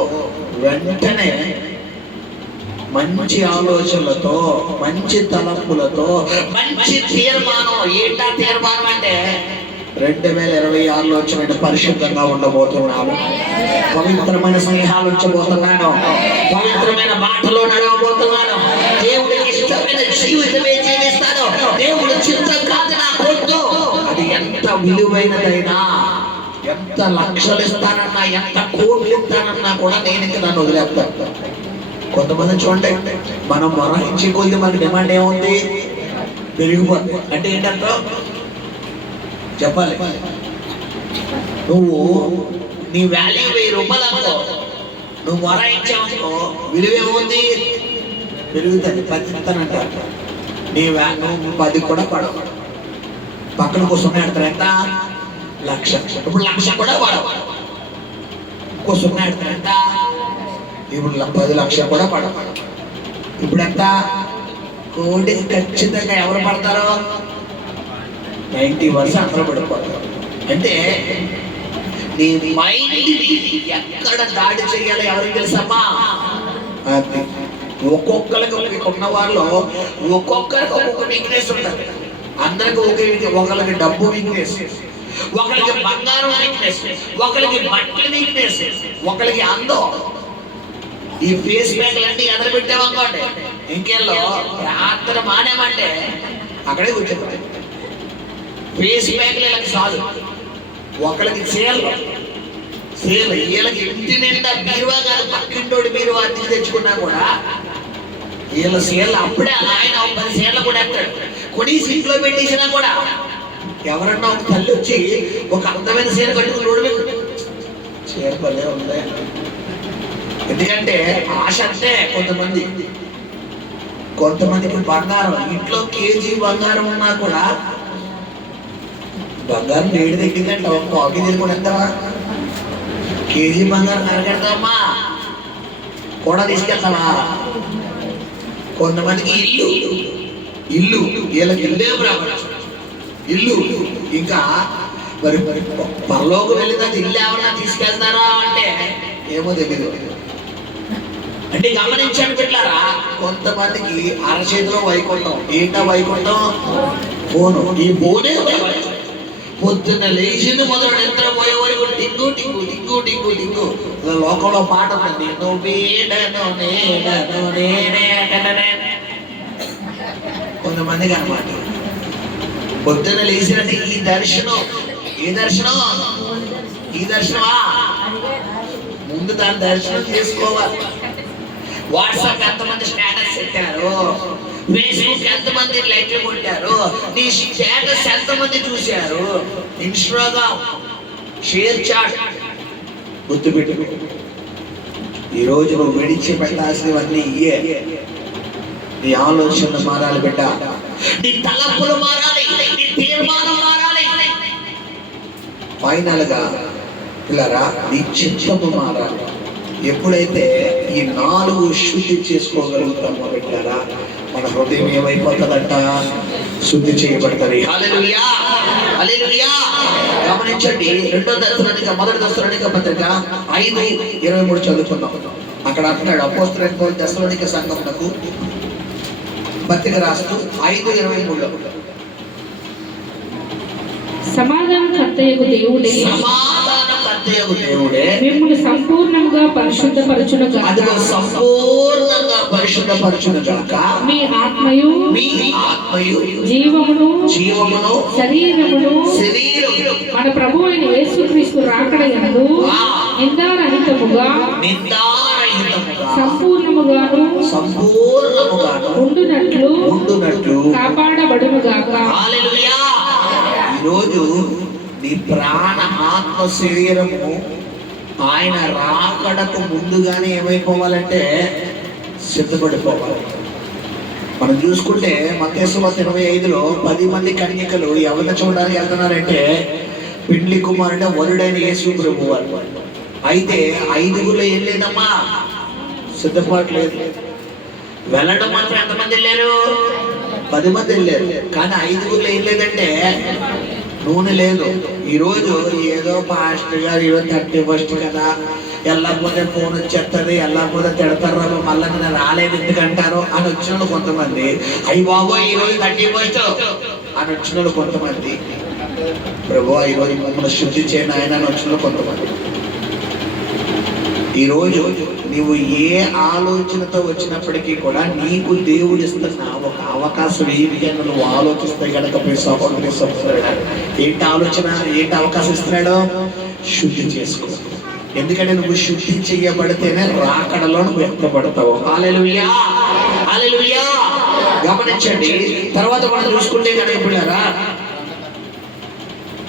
వెంటనే మంచి ఆలోచనలతో, మంచి తలపులతో, మంచి తీర్మానం. ఏంటా తీర్మానం అంటే 2026లో వచ్చిన పరిశుద్ధంగా ఉండబోతున్నాను, పవిత్రమైన స్నేహాలు ఉంచబోతున్నాను, పవిత్రమైన మాటలో నడవబోతున్నాను, దేవుడికి ఇష్టమైన జీవితమే జీవిస్తాను, దేవుడు చిత్తం కాదు నా కొట్టు. అది ఎంత విలువైనదైనా, ఎంత లక్షలు ఇస్తానన్నా, ఎంత కోట్లు ఇస్తానన్నా కూడా నేను ఇంకా నన్ను వదిలేస్తాను. కొంతమంది చూడండి, మనం మొరహించే కొద్ది మన డిమాండ్ ఏముంది? పెరిగిపోతుంది. అంటే ఏంటంటే చెప్పాలి, నువ్వు నీ వాల్యూ 1000 రూపాయలు అనుకో, నువ్వు మొరాయించావుకో విలువ ఏముంది? పెరుగుతుంది. 10 ఇస్తానంట. నువ్వు 10 కూడా పడవు. పక్కన కూర్చుని ఆడతారు ఎంత 1,00,000. ఇప్పుడు 1,00,000 కూడా పడవు. కూర్చుని ఆడతారు ఎంత ఇప్పుడు 10,00,000 కూడా పడవు. ఇప్పుడు ఎంత కోడికి ఖచ్చితంగా ఎవరు పడతారో 90% అందరూ పడిపోతారు. అంటే నీ మైండ్ ఎక్కడ దాడి చేయాలో ఎవరికి తెలుసమ్మా? అది ఒక్కొక్కరికి ఉన్న వాళ్ళు ఒక్కొక్కరికి ఒక్కొక్క వీక్నెస్ ఉంటుంది. అందరికి ఒకరికి డబ్బు వీక్నెస్, ఒకరికి బంగారం వీక్నెస్, ఒకరికి బట్టల వీక్నెస్, ఒకరికి అందం. ఈ ఫేస్ ప్యాక్లు అంటే ఎదురు పెట్టామనుకోండి, ఇంకెల్లో ప్రార్థన మానేమంటే అక్కడే కూర్చుంటారు. ఫేస్ ప్యాక్లు వీళ్ళకి చాలు. ఒకరికి చీరలు వీళ్ళకి ఇంటి నిండా బీరువా కాదు, పక్కింటోడి బీరువా అద్దెకి తెచ్చుకున్నా కూడా వీళ్ళ చీరలు అప్పుడే ఆయన 10 చీరలు కూడా ఎత్తాడు. కొనేసి ఇంట్లో పెట్టేసినా కూడా ఎవరన్నా ఒక తల్లి వచ్చి ఒక అందమైన చీర కట్టుకుని రోడ్డు మీద చీర పల్లె ఉంది. ఎందుకంటే ఆశ అంటే కొంతమందికి బంగారం, ఇంట్లో కేజీ బంగారం ఉన్నా కూడా బంగారం రేటు తగ్గిందంటే ఒక కాఫీ కూడా ఎంతవా కేజీ బంగారం నరకెడతావమ్మా కూడా తీసుకెళ్తావా? కొంతమందికి ఇల్లు వీళ్ళకి ఇల్లే ఇల్లు ఇంకా మరి పరలోకి వెళ్ళిన ఇల్లు ఏమన్నా తీసుకెళ్తారా అంటే ఏమో తెలీదు. అంటే గమనించండి బిడ్డలారా, కొంతమందికి అరచేతిలో వైకుంఠం. ఏంటా వైకుంఠం? ఫోను. ఈ ఫోనే పొద్దున్న లేచింది మొదలు నిద్ర పోయే వరకు టింగు టింగు టింగు టింగు టింగు. లోకంలో పాట ఉంది, కొంతమందికి అన్నమాట. పొద్దున్న లేచినట్టు ఈ దర్శనమా ముందు దాని దర్శనం చేసుకోవాలి. వాట్సాప్ ఎంతమంది స్టేటస్ పెట్టారు, ఫేస్బుక్ ఎంతమంది లైక్లు కొట్టారు, నీ స్టేటస్ ఎంతమంది చూశారు, ఇన్స్టాగ్రామ్ షేర్ చాట్. గుర్తుపెట్టు, ఈరోజు నువ్వు విడిచిపెట్టాల్సినవన్నీ ఇయే. నీ ఆలోచనలు మారాలి బిడ్డ, నీ తలపులు మారాలి, నీ తీర్మానం మారాలి. ఫైనల్ గా పిల్లరా నీ చిత్తము మారాలి. ఎప్పుడైతే ఈ 4 శుద్ధి చేసుకోగలుగుతామో బిడ్డరా, మన హృదయం ఏమైపోతుందంట? శుద్ధి చేయబడతారు. హల్లెలూయా, హల్లెలూయా. గమనించండి, మొదటి దశలోనిక పత్రిక 5:23 చదువుకుందాం. అక్కడ అంటున్నాడు అపోస్తలుడైన దశలోనిక సంఘమునకు పత్రిక రాస్తూ 5:23లో సమాధానకర్తయగు దేవుడే మిమ్మును సంపూర్ణంగా పరిశుద్ధపరచును గాక. మీ ఆత్మయు జీవమును శరీరమును మన ప్రభువు అయిన యేసుక్రీస్తు రాకడయందు నిందారహితముగా సంపూర్ణముగాను ఉండునట్లు కాపాడబడును గాక. హల్లెలూయా. ఈరోజు నీ ప్రాణ ఆత్మ శరీరము ఆయన రాకడకు ముందుగానే ఏమైపోవాలంటే సిద్ధపడిపోవాలి. మనం చూసుకుంటే మత్తయి సువార్త 25లో 10 మంది కన్యకలు ఎవరిని చూడడానికి వెళ్తున్నారంటే పెండ్లి కుమారుడు వరుడైన యేసు ప్రభువు వారు. అయితే 5గురిలో ఏం లేదమ్మా, సిద్ధపాటు లేదు. వెళ్ళడం మాత్రం ఎంతమంది వెళ్ళారు? 10 మంది వెళ్ళారు. కానీ 5గురిలో ఏం లేదంటే నూనె లేదు. ఈరోజు ఏదో పాస్టర్ గారు ఈరోజు 31st కదా, వెళ్ళకపోతే ఫోన్ వచ్చేస్తుంది, వెళ్ళకపోతే తిడతారు, మళ్ళీ నేను రాలేదు ఎందుకంటారు అని వచ్చిన వాళ్ళు కొంతమంది. అయ్యి బాబో ఈరోజు 31st అని వచ్చిన వాళ్ళు కొంతమంది. ప్రభు ఈరోజు మమ్మల్ని శుద్ధి చేయని ఆయన అని వచ్చిన కొంతమంది. ఈరోజు నీవు ఏ ఆలోచనతో వచ్చినప్పటికీ కూడా నీకు దేవుడు ఇస్తున్న ఒక అవకాశం ఏంటి అని నువ్వు ఆలోచిస్తే కనుక ఏంటి ఆలోచన, ఏంటి అవకాశం ఇస్తున్నాడు? శుద్ధి చేసుకో. ఎందుకంటే నువ్వు శుద్ధి చేయబడితేనే రాకడలో నువ్వు ఎత్తబడతావు. హల్లెలూయా, హల్లెలూయా. గమనించండి, తర్వాత మనం చూసుకుంటే కనుక పిల్లరా,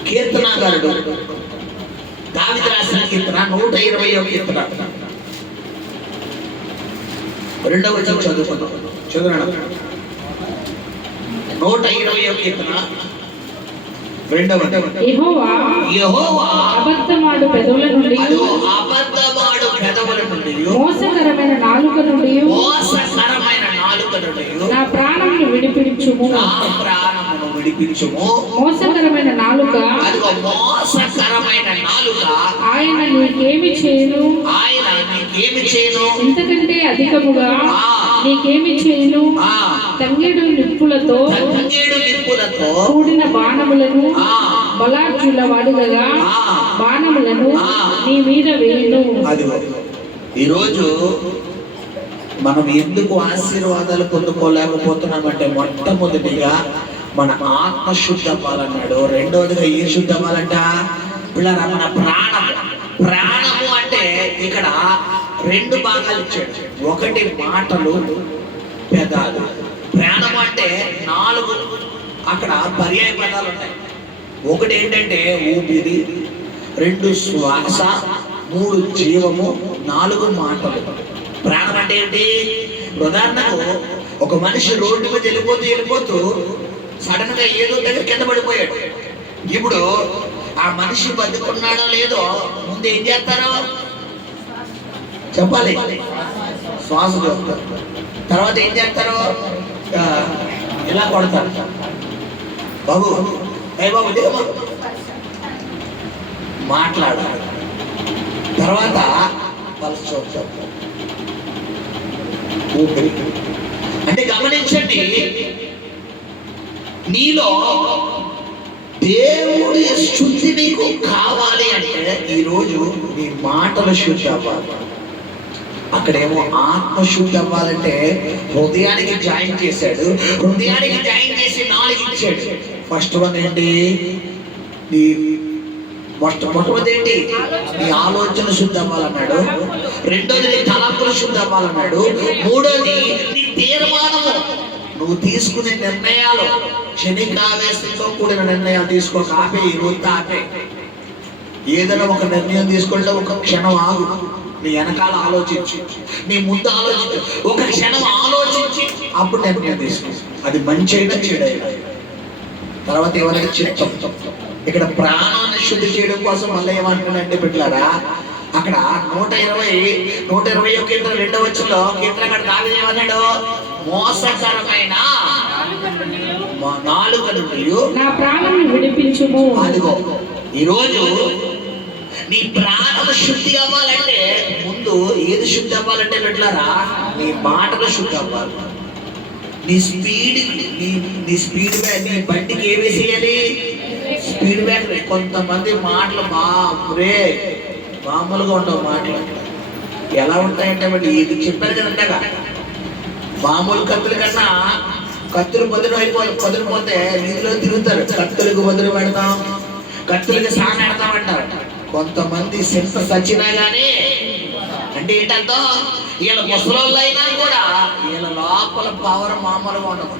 కీర్తనాకారుడు దావీదు రాసిన కీర్తన 120వ కీర్తన 2వ వచనం చదువుకుందాం. చదువునా? 120వ కీర్తన 2వ యెహోవా యెహోవా అబద్ధమాడు పెదవుల నుండి అదిగో అబద్ధమాడు పెదవుల నుండి మోసకరమైన నాలుక నుండి మోసకరమైన నాలుక నుండి నా ప్రాణమును విడిపించుము. నా ప్రాణమును విడిపించుము. మోసకరమైన నాలుక అదిగో మోసకరమైన నాలుక ఆయన నీకేమి చేయను, ఆయన నీకేమి చేయను, ఇంతకంటే అధికముగా నీకేమి చేయను. తంగేడు నిప్పులతో కూడిన బాణములను బలార్జుల వాడుగగా బాణములను నీ మీద వేయును. అదిగో ఈరోజు మనం ఎందుకు ఆశీర్వాదాలు పొందుకోలేకపోతున్నామంటే మొట్టమొదటిగా మన ఆత్మ శుద్ధ అవ్వాలన్నాడు. రెండవదిగా ఏ శుద్ధ అవ్వాలంట పిల్లరా మన ప్రాణము అంటే ఇక్కడ 2 భాగాలు ఇచ్చాడు. ఒకటి మాటలు, పెదాలు. ప్రాణము అంటే 4 అక్కడ పర్యాయ పదాలు ఉంటాయి. ఒకటి ఏంటంటే ఊపిరి, 2 శ్వాస, 3 జీవము, 4 మాటలు. ప్రాణం అంటే ఏంటి? ఉదాహరణకు ఒక మనిషి రోడ్డు మీద వెళ్ళిపోతూ సడన్ గా ఏదో దగ్గర కింద పడిపోయాడు. ఇప్పుడు ఆ మనిషి బతుకున్నాడో లేదో ముందు ఏం చేస్తారు చెప్పాలి, శ్వాస చూస్తారు. తర్వాత ఏం చేస్తారు, ఇలా కొడతారు, బాబు ఏ బాబు లేవు మాట్లాడాలి. తర్వాత పల్స్ చూస్తారు, ఊపిరి. అంటే గమనించండి, నీలో దేవుడి శుద్ధి నీకు కావాలి అంటే ఈరోజు నీ మాటలు శుద్ధి అవ్వాలి. అక్కడేమో ఆత్మ శుద్ధి అవ్వాలంటే హృదయానికి జాయిన్ చేశాడు. హృదయానికి జాయిన్ చేసి 4 ఇచ్చాడు. ఫస్ట్ వన్ ఏంటి? నీ మొట్టమొదటి ఏంటి? నీ ఆలోచన శుద్ధి అవ్వాలన్నాడు. రెండోది నీ తలంపులు శుద్ధి అవ్వాలన్నాడు. మూడోది నీ తీర్మానము, నువ్వు తీసుకునే నిర్ణయాలు, క్షణికావేశంతో కూడిన నిర్ణయాలు తీసుకోక. ఆపే, ఈ రోజు ఆపే. ఏదైనా ఒక నిర్ణయం తీసుకుంటే ఒక క్షణం ఆగు, నీ వెనకాల ఆలోచించు, నీ ముందు ఆలోచించు, ఒక క్షణం ఆలోచించి అప్పుడు నిర్ణయం తీసుకో. అది మంచి అయినా చెడైనా. తర్వాత ఎవరైనా చిత్తం. ఇక్కడ ప్రాణాన్ని శుద్ధి చేయడం కోసం మళ్ళీ ఏమంటున్నాడంటే బిడ్డలారా, అక్కడ 121 కీర్తన 2వ వచనంలో కీర్తనకారుడు దావీదు ఏమన్నాడు? మోసకరమైన నాలుక నుండి నా ప్రాణాన్ని విడిపించుము. అదిగో ఈరోజు నీ ప్రాణం శుద్ధి అవ్వాలంటే ముందు ఏది శుద్ధి అవ్వాలంటే బిడ్డలారా, నీ మాటలు శుద్ధి అవ్వాలి. నీ స్పీడ్ నీ బండికి ఏ వేసేయాలి? Speed break. కొంతమంది మాటలు మామూలుగా ఉండవు. మాటలు ఎలా ఉంటాయంటే మరి ఇది చెప్పారు కదంటగా, మామూలు కత్తుల కన్నా కత్తులు పదులుపోతే వీధిలో తిరుగుతారు. కత్తులకు బదులు పెడతాం, కత్తులకి సాన పెడతామంటారు. కొంతమంది సింత సచ్చినా గానీ అంటే ఏంటంటే వీళ్ళ ముసలోళ్ళు అయినా కూడా వీళ్ళ లోపల పవర్ మామూలుగా ఉండదు.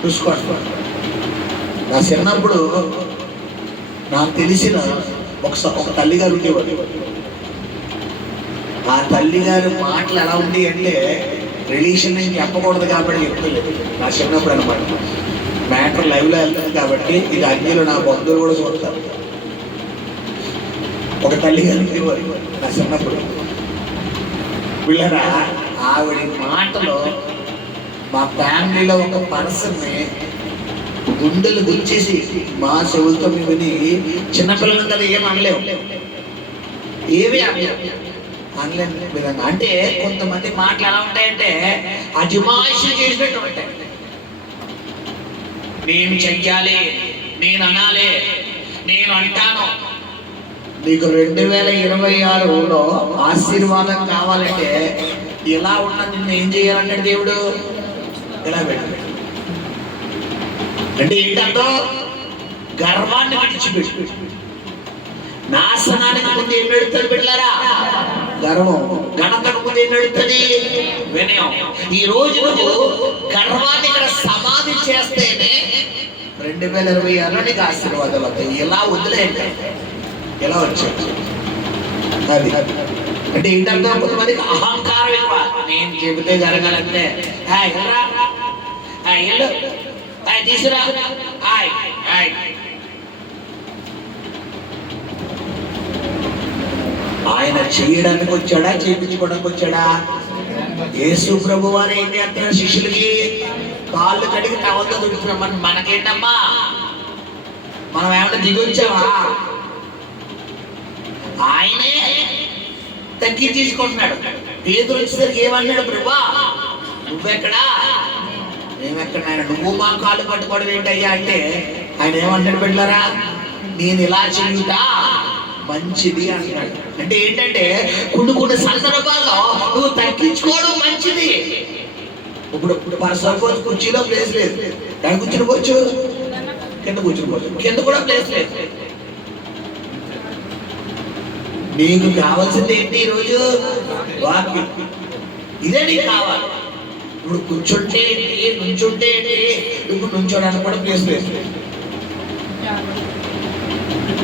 చూసుకోండి. నా చిన్నప్పుడు నాకు తెలిసిన ఒక తల్లిగారు ఉండేవాడు. ఆ తల్లిగారి మాటలు ఎలా ఉంది అంటే రిలేషన్ నేను చెప్పకూడదు కాబట్టి చెప్తలేదు. నా చిన్నప్పుడు అనమాట, మ్యాటర్ లైవ్లో వెళ్తుంది కాబట్టి ఇది అన్నిలో నా బంధువులు కూడా చూస్తారు. ఒక తల్లిగారు ఉండేవారు నా చిన్నప్పుడు. వీళ్ళరా ఆవిడ మాటలో మా ఫ్యామిలీలో ఒక పర్సన్ని గుండెలు గుచ్చేసి మా చెవులతో మేము విని, చిన్నపిల్లలం కదా ఏం అనలేము, ఏమీ అనలేని విధంగా. అంటే కొంతమంది మాటలు ఎలా ఉంటాయంటే అజమాయిషి చేసినట్టు ఉంటాయి. నేను చెయ్యాలి, నేను అనాలి, నేను అంటాను. నీకు 2026లో ఆశీర్వాదం కావాలంటే ఇలా ఉన్న నిన్ను ఏం చేయాలంటే దేవుడు ఇలా పెట్టాడు. అంటే ఏంటంటే గర్వాన్ని విడిచిపెట్టు. నాశనానికి ముందు ఏం నడుస్తుంది బిడ్డలారా? గర్వం. ఘనతకు ముందు ఏం నడుస్తుంది? వినయం. ఈ రోజు నువ్వు గర్వాన్ని ఇక్కడ సమాధి చేస్తేనే 2026లో నీకు ఆశీర్వాదాలు వస్తాయి. ఇలా వదిలేయండి, ఎలా వచ్చాడు అది. అంటే ఏంటంటే కొంతమందికి అహంకారం ఎక్కువ. నేను చెబితే జరగాలంటే వెళ్ళు తీసురా. ఆయన చేయడానికి వచ్చాడా, చేయించుకోవడానికి వచ్చాడా? యేసు ప్రభు వారు ఏం చేస్తున్నారు? శిష్యులకి కాళ్ళు కడిగి టవల్తో తుడుచుకున్నామని. మనకేంటమ్మా, మనం ఏమన్నా దిగి వచ్చావా? ఆయనే తగ్గించేసుకుంటున్నాడు. పేదలు వచ్చేసరికి ఏమన్నాడు? ప్రభా నువ్వెక్కడా, మేమెక్కడ? ఆయన నువ్వు మా కాళ్ళు పట్టుకోవడం ఏంటయ్యా అంటే ఆయన ఏమంటాడు? పెట్టారా, నేను ఇలా చేయుట మంచిది అంటున్నాడు. అంటే ఏంటంటే కొన్ని సందర్భాల్లో నువ్వు తగ్గించుకోవడం మంచిది. ఇప్పుడు సపోజ్ కుర్చీలో ప్లేస్ లేదు, ఎక్కడ కూర్చునిపోవచ్చు? కింద కూర్చునిపోవచ్చు. కింద కూడా ప్లేస్ లేదు. నీకు కావాల్సింది ఏంటి ఈరోజు? వాక్యం. ఇదే నీకు కావాలి. ఇప్పుడు కూర్చుంటే ఏంటి, నుంచుంటే ఏంటి? ఇప్పుడు నుంచోడానికి కూడా ప్లేస్ లేదు.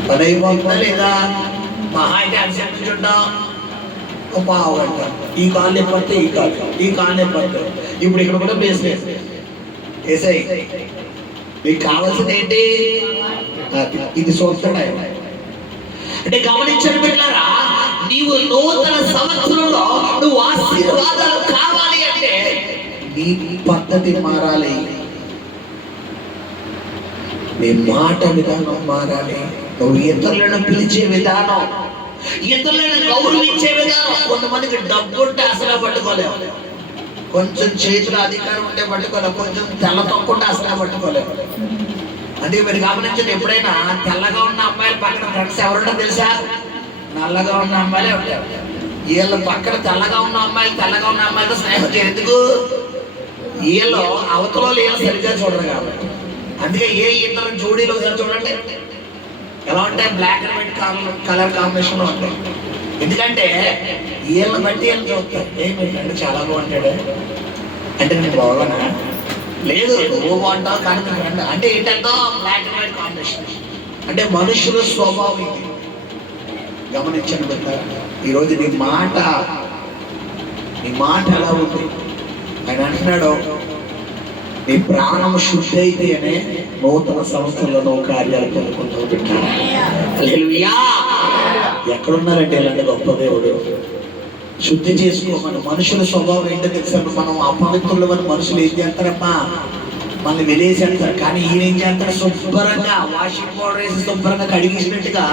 పని అయిపోతుందా లేదా? మహా అయితే అర్జెంట్ నుంచుంటాం ఒక పావు గంట. ఈ కాళ్ళు ఎప్పడితే ఈ కాళ్ళు, ఈ కాళ్ళు ఎప్పడితే. ఇప్పుడు ఇక్కడ కూడా ప్లేస్ లేదు. ఏసై నీకు కావాల్సింది ఏంటి? ఇది చూస్తాడా అంటే గమనించండి బిడ్డలారా, నీవు నూతన సంవత్సరంలో నువ్వు ఆశీర్వాదాలు కావాలి అంటే నీ పద్ధతి మారాలి, నీ మాట విధానం మారాలి, నువ్వు ఇతరులను పిలిచే విధానం, ఇతరులను గౌరవించే విధానం. కొంతమందికి డబ్బు ఉంటే అసలు పట్టుకోలేవు, కొంచెం చేతుల అధికారం ఉంటే పట్టుకోలేవు, కొంచెం తెల్ల తొక్కుంటే అసలు పట్టుకోలేవు. అంటే మీరు గమనించండి, ఎప్పుడైనా తెల్లగా ఉన్న అమ్మాయిల పక్కన ఫ్రెండ్స్ ఎవరుంటో తెలుసా? నల్లగా ఉన్న అమ్మాయిలే ఉంటారు. వీళ్ళ పక్కన తెల్లగా ఉన్న అమ్మాయిలతో స్నేహం ఎందుకు? వీళ్ళు అవతల వీళ్ళు సరిగ్గా చూడరు కాబట్టి. అందుకే ఏ ఇద్దరు జోడీలు చూడండి ఎలా ఉంటాయి, black and white colour combination లో ఉంటాయి. ఎందుకంటే వీళ్ళని బట్టి వీళ్ళు చూస్తారు. ఏమిటంటే చాలా బాగుంటాడు అంటే నేను బాగోనా? లేదు, నువ్వు బాగుంటావు కానీ అంటే ఏంటంటే బ్లాక్ అండ్ వైట్ కాంబినేషన్. అంటే మనుషుల స్వభావం ఇది. గమనించండి బిడ్డలారా, ఈరోజు నీ మాట ఎలా ఉంది? ఆయన అంటున్నాడు, నీ ప్రాణం శుద్ధి అయితే అనే నూతన సంవత్సరంలో నువ్వు కార్యాలు పొందుకుంటూ పెట్టాను. హల్లెలూయా. ఎక్కడున్నారంటే ఇలాంటి గొప్ప దేవుడు? శుద్ధి చేసుకోమని. మనుషుల స్వభావం ఏంటో తెలుసా? మనం అపవిత్రులు అని మనుషులు ఏం చేస్తారమ్మా, మనల్ని వెలేసేస్తారు. కానీ ఈయన ఏం చేస్తారు? శుభ్రంగా వాషింగ్ పౌడర్ వేసి శుభ్రంగా కడిగేసినట్టుగా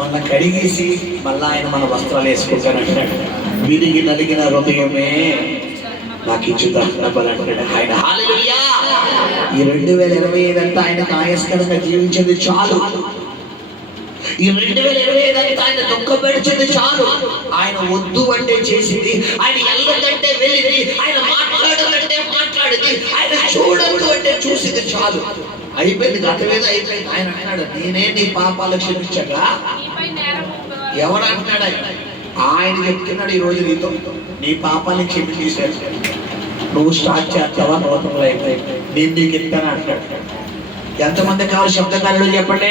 మన కడిగేసి మళ్ళీ ఆయన మన వస్త్రాలు వేసుకుంటారు అంటాడు. విరిగి నలిగిన హృదయమే నాకు ఇచ్చుతాడు ఆయన. హల్లెలూయా. ఈ 2025 అంతా ఆయన ఆయస్కరంగా జీవించేది చాలు. ఈ 2025 అంతా ఆయన దుఃఖపెడిచేది చాలు. ఆయన వద్దు అంటే చేసింది, ఆయన వెళ్ళదంటే వెళ్ళింది, ఆయన మాట్లాడాలంటే మాట్లాడింది, ఆయన చూడదు అంటే చూసింది చాలు. అయిపోయింది, గతమేదో అయిపోయింది. ఆయన అంటున్నాడు, నేనే నీ పాపాలు క్షమించగా. ఎవరు అంటున్నాడు? ఆయన చెప్తున్నాడు ఈరోజు నీతో, నీ పాపాలను క్షమించేశాడు. నువ్వు స్టార్ట్ చేస్తావా? నూతనంలో అయిపోయి నేను నీకు ఇస్తాను అంటాడు. ఎంతమంది కావాలి శబ్దకారులు చెప్పండి?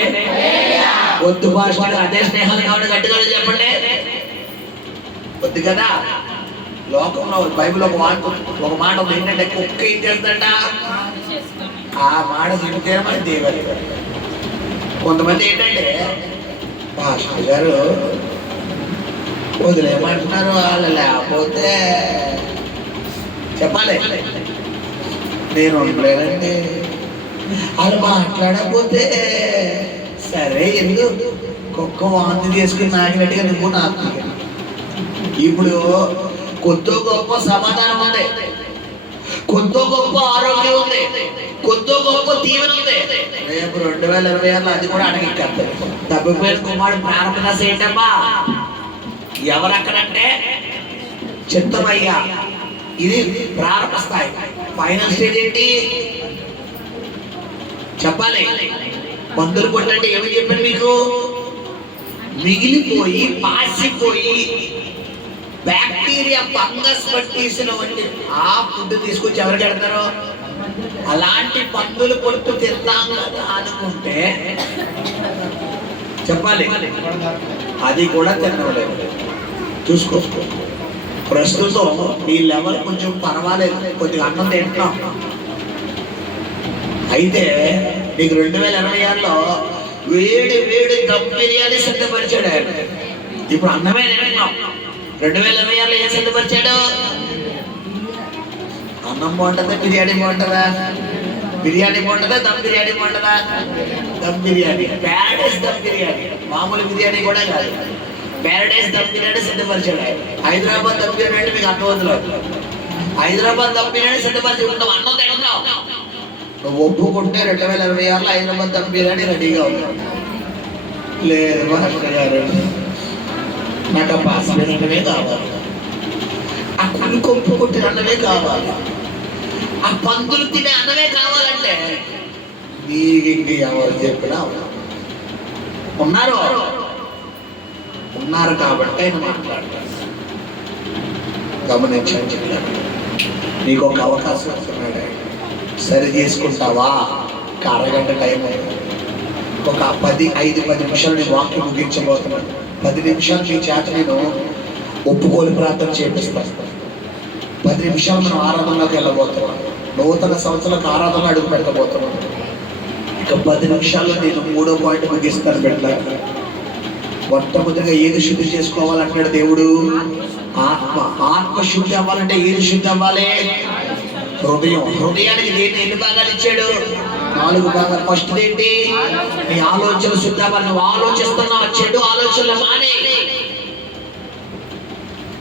వద్దు భాషగా అదే స్నేహాలు కావాలి గట్టిగా చెప్పండి. వద్దు కదా. లోకంలో బైబిల్ ఒక మాట ఉంది ఏంటంటే, కుక్క ఏం చేస్తుందట? ఆ మాట చెబితే మన దేవుడు. కొంతమంది ఏంటంటే, భాస్కర్ గారు వదిలేమంటున్నారు, వాళ్ళు లేకపోతే చెప్పాలి, నేను ఉండలేనండి, వాళ్ళు మాట్లాడకపోతే సరే ఎందుకు కుక్క వాంతి చేసుకుని నాకినట్టుగా నువ్వు నాకు. ఇప్పుడు కొద్దో గొప్ప సమాధానం ఉంది, కొద్దో గొప్ప ఆరోగ్యం ఉంది, కొద్దో గొప్ప దీవెన ఉంది. రేపు 2026 అది కూడా అడగక్కర్లేదు. తప్పిపోయిన కుమారుడు ప్రారంభ దశ ఏంటమ్మా? ఎవరక్కడంటే చిత్తమయ్యా. ఇది ప్రారంభ స్థాయి. ఫైనల్ స్టేజ్ ఏంటి చెప్పాలి. మందులు కొట్టండి ఏమి చెప్పాను మీకు? మిగిలిపోయి పాసిపోయి బ్యాక్టీరియా ఫంగస్ పట్టేసిన వంటి ఆ ఫుడ్ తీసుకొచ్చి ఎవరికి పెడతారో అలాంటి పందులు కొడుతూ తింటాం కదా అనుకుంటే చెప్పాలి, అది కూడా తినలేదు. చూసుకో, ప్రస్తుతం ఈ లెవెల్ కొంచెం పర్వాలేదు, కొద్దిగా అన్నం తింటున్నాం. అయితే నీకు 2026లో వేడి వేడి దమ్ బిర్యానీ సిద్ధపరిచాడు ఆయన. ఇప్పుడు అన్నమే తింటున్నాం. 2026లో ఏం సిద్ధపరిచాడు? అన్నం బాగుంటుందా, బిర్యానీ బాగుంటుందా? బిర్యానీ బాగుంటుందా, దమ్ బిర్యానీ బాగుంటుందా? దమ్ బిర్యానీ, ప్యారడైస్ దమ్ బిర్యానీ, మామూలు బిర్యానీ కూడా కాదు, ప్యారడైస్ దమ్ బిర్యానీ సిద్ధపరిచాడు ఆయన. హైదరాబాద్ దమ్ బిర్యానీ అంటే మీకు అర్థమవుతుంది. హైదరాబాద్ దమ్ బిర్యానీ సిద్ధపరిచి ఉంటాం, అన్నం తింటున్నాం. నువ్వు ఒప్పుకుంటే 2026లో హైదరాబాద్ దమ్ బిర్యానీ రెడీగా ఉంది. లేదు మాస్టర్ గారు, నాకు ఆ పాస్పోర్ట్ అన్నమే కావాలి, ఆ కుళ్ళు కొప్పు కొట్టిన అన్నమే కావాలి, ఆ పందులు తినే అన్నమే కావాలంటే నీకు ఇంక ఎవరు చెప్పినా ఉన్నారు కాబట్టి ఆయన మాట్లాడతారు. గమనించండి చెప్పాను, నీకు ఒక అవకాశం వస్తున్నాడు, సరి చేసుకుంటావా? ఒక అరగంట టైం ఒక 5-10 నిమిషాలు నేను వాక్యం ముగించబోతున్నాను. 10 నిమిషాలు మీ చేత నేను ఒప్పుకోలు ప్రార్థన చేపిస్తాను. 10 నిమిషాలు మనం ఆరాధనలోకి వెళ్ళబోతున్నాం. నూతన సంవత్సరాలకు ఆరాధన అడుగు పెట్టబోతున్నాం. ఇక 10 నిమిషాల్లో నేను 3వ పాయింట్ ముగిస్తాను. పెట్టాలి మొట్టమొదటిగా ఏది శుద్ధి చేసుకోవాలంటాడు దేవుడు? ఆత్మ శుద్ధి అవ్వాలంటే ఏది శుద్ధి అవ్వాలి? హృదయానికి దేన్ని ఎన్ని భాగాలు ఇచ్చాడు? 4 భాగాలు. ఫస్ట్ ఏంటి? నీ ఆలోచన శుద్ధి అవ్వాలి. నువ్వు ఆలోచిస్తున్నావు చెడు ఆలోచనలు మానే.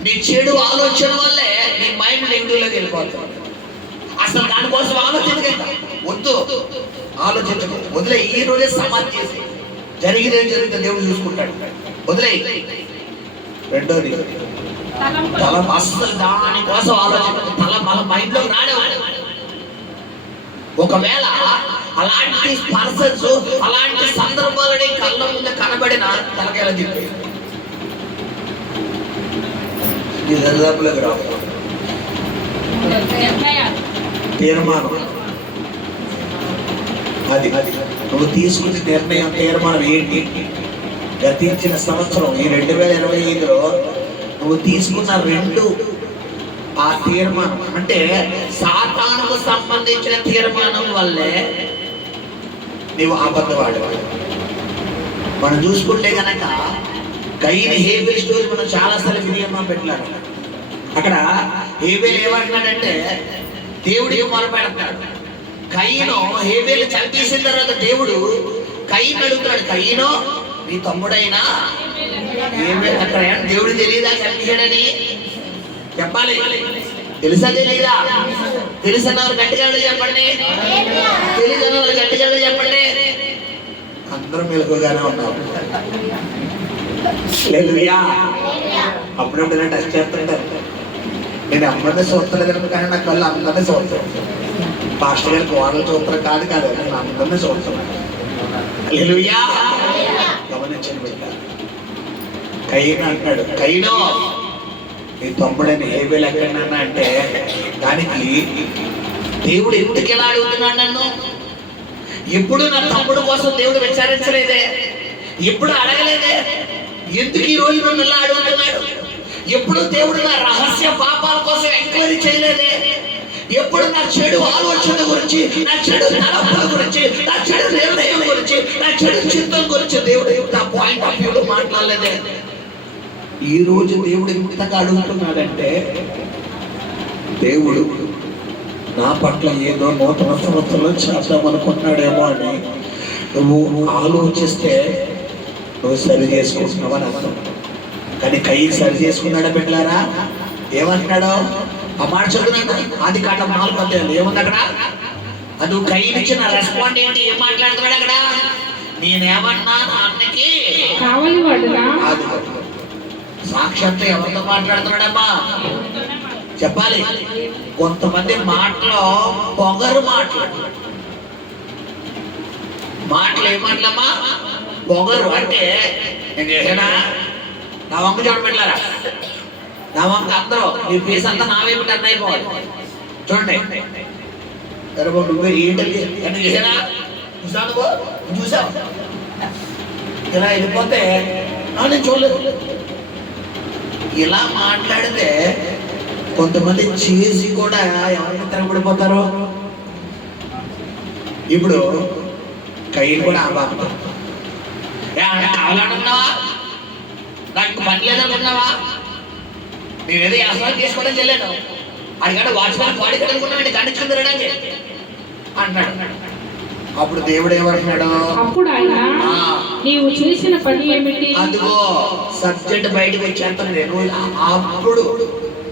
నీ చెడు ఆలోచన వల్లే నీ మైండ్ నెగిటివ్లోకి వెళ్ళిపోతుంది. అసలు దానికోసం ఆలోచించగల వద్దు, ఆలోచించకు, వదిలే. ఈ రోజే సమాధి చేసి జరిగితే జరిగితే దేవుడు చూసుకుంటాడు. వదిలే. రెండోది తల, అస్సలు దానికోసం ఆలోచన తల మన మైండ్లో రాడే. ఒకవేళ అలాంటి పర్సన్స్ అలాంటి సందర్భాలని కళ్ళ ముందు కనబడిన తలకేలా చెప్పి నీ దరిదాపులకు రావు. తీర్మానం అది నువ్వు తీసుకునే నిర్ణయం, తీర్మానం ఏంటి? గతించిన సంవత్సరం ఈ 2025లో నువ్వు తీసుకున్న 2 ఆ తీర్మానం అంటే సాతానుకు సంబంధించిన తీర్మానం వల్లే నీవు అబద్ధవాడేవాడు. మనం చూసుకుంటే కనుక కయ్యని హేబెల్ స్టోరీ మనం చాలాసార్లు వినియమా పెట్టారు. అక్కడ హేబెల్ ఏమంటున్నాడంటే దేవుడికి మొరపెడతాడు. కయ్యను హేబెల్ చంపేసిన తర్వాత దేవుడు కయ్యను అడుగుతాడు, కయ్యను నీ తమ్ముడైనా హేబెల్ అక్కడ దేవుడు తెలియదా చంపేశాడని? చెప్పాలి. తెలుసా తెలీదా? తెలుసన్న వాళ్ళు గట్టిగా చెప్పండి, తెలియదన్న వాళ్ళు గట్టిగా చెప్పండి. అందరూ మెలుగుగానే ఉన్నారు. అప్పుడప్పుడు టచ్ చేస్తుంటారు. నేను అమ్మని చూస్తలేదను, కానీ నాకు వాళ్ళు అందరినీ చూస్తాను. పాస్టర్ గారికి వాళ్ళు చూస్తారు కాదు నేను అందరినీ చూస్తున్నాను. గమనించండి బిడ్డ. కయ్యను అంటాడు, కయ్యను నీ తమ్ముడని హేబెల్ ఎక్కడన్నా అంటే దానికి దేవుడు ఎందుకు ఎలా అడుగుతున్నాడు నన్ను? ఎప్పుడు నా తమ్ముడు కోసం దేవుడు విచారించలేదే, ఎప్పుడు అడగలేదే, ఎందుకు ఈ రోజు నన్ను ఇలా అడుగుతున్నాడు? ఎప్పుడు దేవుడు నా రహస్య పాపాల కోసం ఎంక్వైరీ చేయలేదే, ఎప్పుడు నా చెడు ఆలోచన గురించి, నా చెడు తలపుల గురించి, నా చెడు నిర్ణయం గురించి, నా చెడు చింతన గురించి దేవుడు నా పాయింట్ ఆఫ్ వ్యూలో మాట్లాడలేదే. ఈ రోజు దేవుడు ఎంతగా అడుగుతున్నాడంటే దేవుడు నా పట్ల ఏదో నూతన సంవత్సరంలో చేద్దామనుకుంటున్నాడేమో అని నువ్వు ఆలోచిస్తే నువ్వు సరి చేసుకుంటున్నావు అని అర్థం. కానీ కయ్యి సరి చేసుకున్నాడా బిడ్డలారా? ఏమంటున్నాడు? ఆ మాట చదువుతున్నాడు. ఆదికాండం 4వ అధ్యాయం ఏముంది అక్కడ? అది నువ్వు కయ్యికి ఇచ్చిన రెస్పాండ్ ఏంటి? ఏం మాట్లాడుతున్నాడు అక్కడ? నేనేమన్నా అన్నకి కావాలి వాడునా? సాక్షాత్తు ఎవరితో మాట్లాడుతున్నాడమ్మా? చెప్పాలి. కొంతమంది మాటలో పొగరు మాటలు ఏం మాటలమ్మా? పొగరు. అంటే నేను చేసానా? నా వంక చూడబెట్టారా? నా వంక అందరూ నీ ఫేస్ అంతా నావేమిటి అన్న అయిపోవాలి. చూడండి నువ్వు ఏంటని చేసానా? చూసావు ఇలా వెళ్ళిపోతే నేను చూడలేదు. ఇలా మాట్లాడితే కొంతమంది చేసి కూడా ఎవరికి తిరగబడిపోతారు? ఇప్పుడు కయ్యను కూడా ఆ బాబు కావాలనుకున్నావా, నాకు పని లేదనుకున్నావా, నేనేదో వ్యవసాయం చేసుకోవడం చెల్లాను, అడిగాడు వాచ్మెన్ బాడీ కడుగుకున్నాడు గండించుకుని తిరగడానికి అంటున్నాడు. అప్పుడు దేవుడు ఏమంటున్నాడు, అప్పుడు ఆయన నీవు చేసిన పని ఏమిటి, అదిగో సబ్జెక్ట్ బయటకు వచ్చేస్తాను నేను. అప్పుడు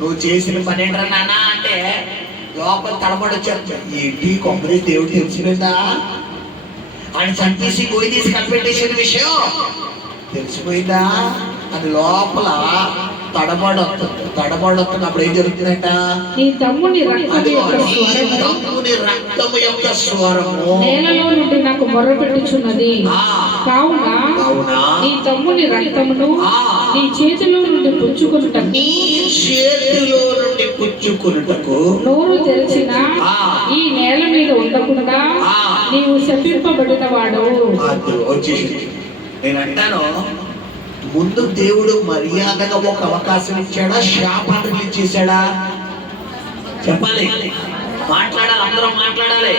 నువ్వు చేసిన పని ఏంటరా నాన్న అంటే లోపల తడబడి వచ్చేస్తా. ఏంటి కొబ్బరి దేవుడు తెలిసిపోయిందా, ఆయన చంపేసి గోయి తీసి కనిపెట్టేసిన విషయం తెలిసిపోయిందా అది లోపల తడబడొస్తుంది. అప్పుడు ఏం జరుగుతుందంట, నీ తమ్ముని రక్తము యొక్క స్వరము నేలలో నుండి నాకు మొర్రపెట్టుచున్నది, కావున నీ తమ్ముని రక్తమును నీ చేతిలో నుండి పుచ్చుకొనుటకు నోరు తెరిచిన ఈ నేల మీద ఉండకుండా నీవు శపింపబడిన వాడు. నేను అంటాను, ముందు దేవుడు మర్యాదగా ఒక అవకాశం ఇచ్చాడా, శాపాన్ని రిలీజ్ చేశాడా? చెప్పాలి, మాట్లాడాలి, అందరం మాట్లాడాలి.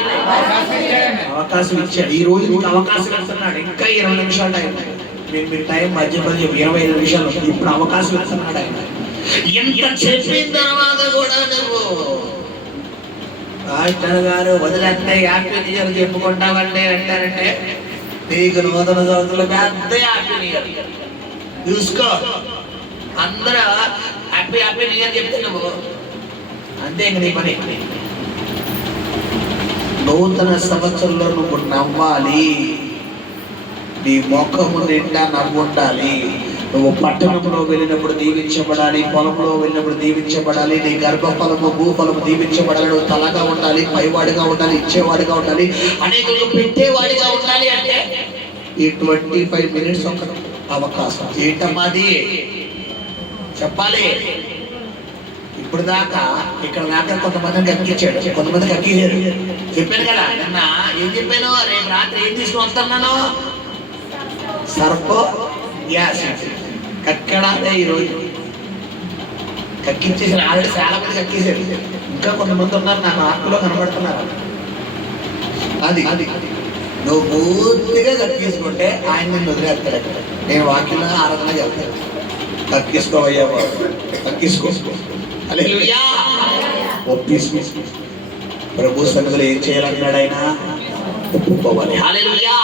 అవకాశం ఇచ్చాడు. ఈ రోజు నీకు అవకాశం ఇస్తున్నాడు. ఇంకా 20 నిమిషాలు టైం, నేను మీ టైం మధ్య 25 నిమిషాలు. ఇప్పుడు అవకాశం ఇస్తున్నాడు ఆయన. ఎంత చెప్పిన తర్వాత కూడా నువ్వు పాస్టర్ గారు వదిలేస్తే హ్యాపీ న్యూ ఇయర్ చెప్పుకుంటామంటే అంటారంటే నీకు నూతన సంవత్సరంలో పెద్ద హ్యాపీ న్యూ ఇయర్ చూసుకో. అందరూ హ్యాపీ న్యూ ఇయర్ చెప్తే నువ్వు అంతే. ఇంక నీ పని నూతన సంవత్సరంలో నువ్వు నవ్వాలి, నీ ముఖము నిండా నవ్వు ఉండాలి. నువ్వు పట్టణంలో వెళ్ళినప్పుడు దీవించబడాలి, పొలంలో వెళ్ళినప్పుడు దీవించబడాలి, నీ గర్భఫలము భూఫలము దీవించబడాలి. నువ్వు తలగా ఉండాలి, పైవాడిగా ఉండాలి, ఇచ్చేవాడిగా ఉండాలి, అనేకులకు పెట్టేవాడిగా ఉండాలి. అంటే ఈ 25 మినిట్స్ ఒక అవకాశం. ఏంటమ్మాది చెప్పాలి. ఇప్పుడు దాకా ఇక్కడ దాకా కొంతమందికి అక్కిచ్చాడు, కొంతమందికి అక్కిలేరు. చెప్పాను కదా నిన్న, ఏం చెప్పాను, రేపు రాత్రి ఏం తీసుకుని వస్తున్నాను, సర్పో గ్యాస్ కక్కడాలే. ఈరోజు కక్కించేసి ఆల్రెడీ చాలా మంది కక్కేసారు, ఇంకా కొంతమంది ఉన్నారు నాకు ఆత్మలో కనబడుతున్నారు. అది నువ్వు పూర్తిగా కక్కేసుకుంటే ఆయన నిన్ను వదిలేస్తాడు. అక్కడ నేను వాక్యంలో ఆరాధన చెప్తాను, కక్కేసుకోవయ్యా బాబు, కక్కేసుకో. హల్లెలూయా. ఒప్పేసి ప్రభు సన్నిధిలో ఏం చేయాలన్నాడు ఆయన, ఒప్పుకోవాలి. హల్లెలూయా.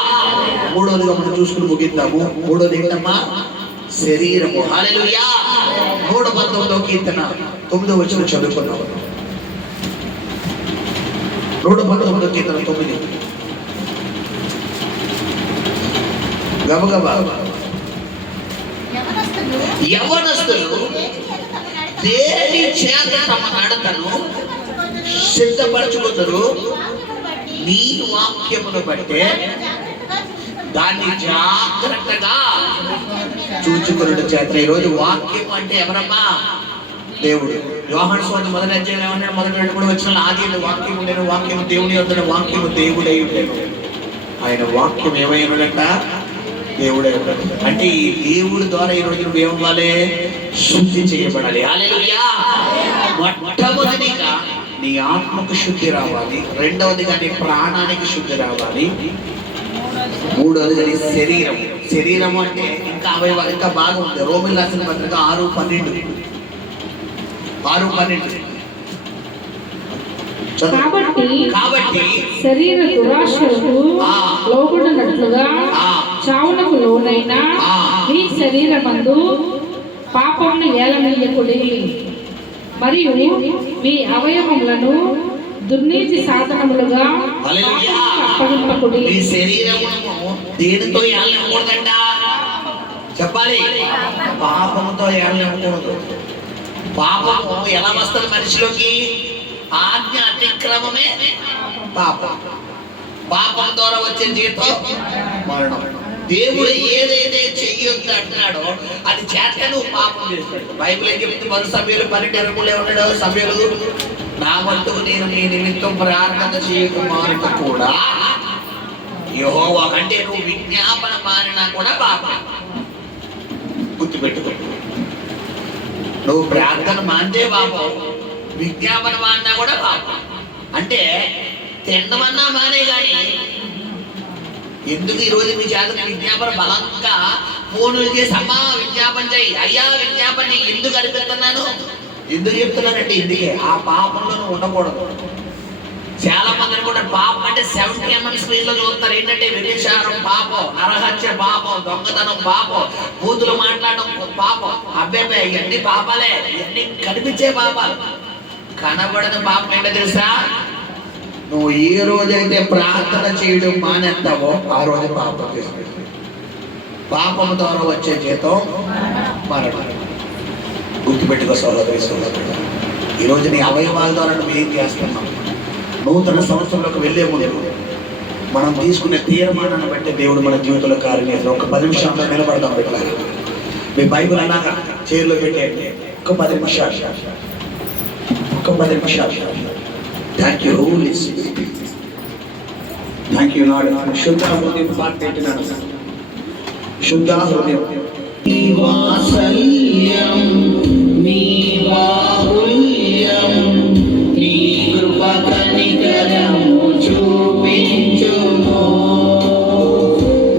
మూడోదిగా మనం చూసుకుని ముగిద్దాము. మూడోది ఏంటమ్మా, శరీరము. హల్లెలూయా. 119వ కీర్తన 9వ వచనం చదువుకున్నాం. 119వ కీర్తన 9. గబగబా. యవ్వనస్తులు దేని చేత తమ నడతను సిద్ధపరచుకుందరు, నీ వాక్యమును బట్టే దాన్ని జాగ్రత్తగా చూచుకున్నట్టు చేత. ఈరోజు వాక్యం అంటే ఎవరమ్మా, దేవుడు. యోహాను సువార్త 1వ అధ్యాయం ఏమన్నాడు, 1-3 వచనాలు, ఆదిలో వాక్యం ఉండేను, వాక్యము దేవుని యొద్దను, వాక్యము దేవుడై ఉండేను. ఆయన వాక్యం ఏమైనాడంట, దేవుడై ఉన్నాడు. అంటే ఈ దేవుడి ద్వారా ఈ రోజు నువ్వు ఏమవ్వాలి, శుద్ధి చేయబడాలి. హల్లెలూయా. మొట్టమొదటిగా నీ ఆత్మకు శుద్ధి రావాలి, రెండవదిగా నీ ప్రాణానికి శుద్ధి రావాలి, మూడవదిగా నీ శరీరం. శరీరం అంటే ఇంకా అవయవాలు ఇంకా బాగా ఉంది. రోమిల్ రాసిన పత్రిక 6:12. కాబట్టి శరీర దురాశలకు లోబడినట్లుగా చావునకు లోనైన మీ శరీరమందు పాపమును ఏలనీయకుడి, మరియు మీ అవయవములను దుర్నీతి సాధనములుగా అప్పగింపకుడి. మీ శరీరమును దేనితో ఏలనకూడదంట చెప్పాలి, పాపముతో ఏలనకూడదు. పాపము ఎలా వస్తుంది మనిషిలోకి, ఆజ్ఞ అతిక్రమమే పాపం. పాపం ద్వారా వచ్చే జీవితం మరణం. దేవుడు ఏదైతే చెయ్యొద్దు అంటున్నాడో అది చేస్తే నువ్వు పాపం చేస్తాడు. బైబిల్ ఏం చెప్తుంది, 1 సమూయేలు 12:20 ఏమన్నాడు, సమూయేలు నా వంతు నేను మీ నిమిత్తం ప్రార్థన చేయకుమారుడు కూడా యెహోవా. అంటే నువ్వు విజ్ఞాపన మారినా కూడా పాపం. గుర్తుపెట్టుకో, నువ్వు ప్రార్థన మాందే పాపం, విజ్ఞాపన మారినా కూడా పాపం. అంటే తినమన్నా మానే కానీ ఎందుకు ఈరోజు మీ చేత విజ్ఞాపన బలంగా ఫోన్లు చేసి అమ్మా విజ్ఞాపన చేయి, అయ్యా విజ్ఞాపన చేయి. ఎందుకు అనిపిస్తున్నాను, ఎందుకు చెప్తున్నానంటే ఇందుకే ఆ పాపంలో నువ్వు ఉండకూడదు. చాలా మంది అనుకుంటారు పాపం అంటే 70 mm స్క్రీన్ లో చూస్తారు. ఏంటంటే వ్యభిచారం పాపం, నరహత్య పాపం, దొంగతనం పాపం, బూతులు మాట్లాడడం పాపం. అబ్బాయి ఇవన్నీ పాపాలే, ఇవన్నీ కనిపించే పాపాలు. కనబడిన పాపం ఏంటో తెలుసా? నువ్వు ఏ రోజైతే ప్రార్థన చేయడం మానేస్తావో ఆ రోజు పాపం చేస్తుంది. పాపం ద్వారా వచ్చే జీతం మరణం. గుర్తుపెట్టుకో సోదరి సోదరుడు, ఈరోజు నీ అవయవాల ద్వారా నువ్వు ఏం చేస్తున్నావు? నూతన సంవత్సరంలోకి వెళ్ళే ముందు మనం తీసుకునే తీర్మానాన్ని బట్టి దేవుడు మన జీవితంలో కార్యం చేస్తాడు. ఒక 10 నిమిషాల్లో నిలబడదాం. పెట్టాలి మీ బైబిల్ అలాగా చైర్లో పెట్టేయండి. ఒక 10 నిమిషాలు, ఒక 10 నిమిషాలు. Thank you Holy Spirit, thank you Lord. శుద్ధ హృదయం పాట పెట్టినాను. శుద్ధ హృదయం నీ వాత్సల్యం, నీ బాహుల్యం, నీ కృప కనికరము చూపించుము.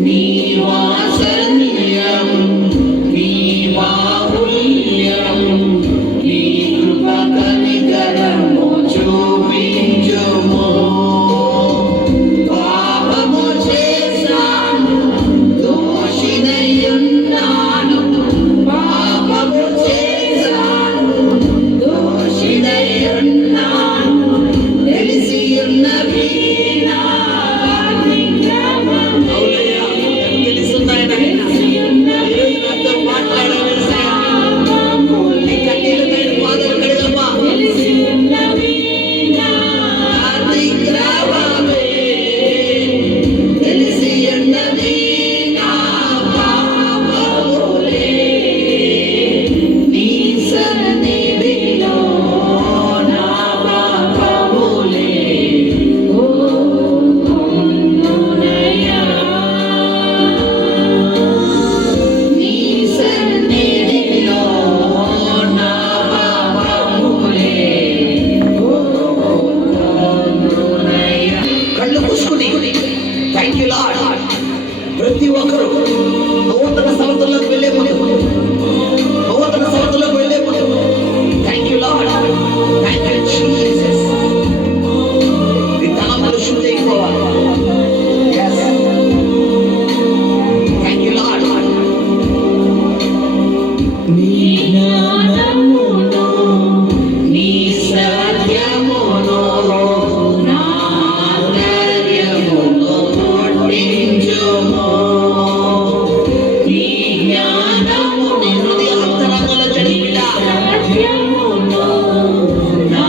నీ వాత్సల్యం, నీ బాహుల్యం, నీ కృప కనికరము చూపించుము. పాపము చేశాను, దోషినయ్యున్నాను. పాపము చేశాను, దోషినయ్యున్నాను. తెలిసి ఉన్నవి నా అవునయ్యా, తెలుసున్నాయన. ఈరోజు నాతో మాట్లాడాలి సార్. నీ కన్నీళ్ళపైన పాదాలు కడగమ్మా. తెలిసి ఉన్నవి నా పాపములే. నీ సన్నిధిలో నా పాపములే నీ సన్నిధిలో నా పాపములే. కళ్ళు మూసుకుని థ్యాంక్ యూ లార్డ్. ప్రతి ఒక్కరు నూతన సంవత్సరంలోకి వెళ్ళే ముందు, నూతన సంవత్సరంలోకి వెళ్ళే ముందు thank you Lord, thank you Jesus. నీ తలములు శుద్ధి అయిపోవాలి. Yes. Thank you Lord. నీ జ్ఞానమును, నీ సత్యమును నా ఆంతర్యములో పుట్టించుము. నీ జ్ఞానము నీ హృదయాంతరంగంలో చదివిట. సత్యమును నా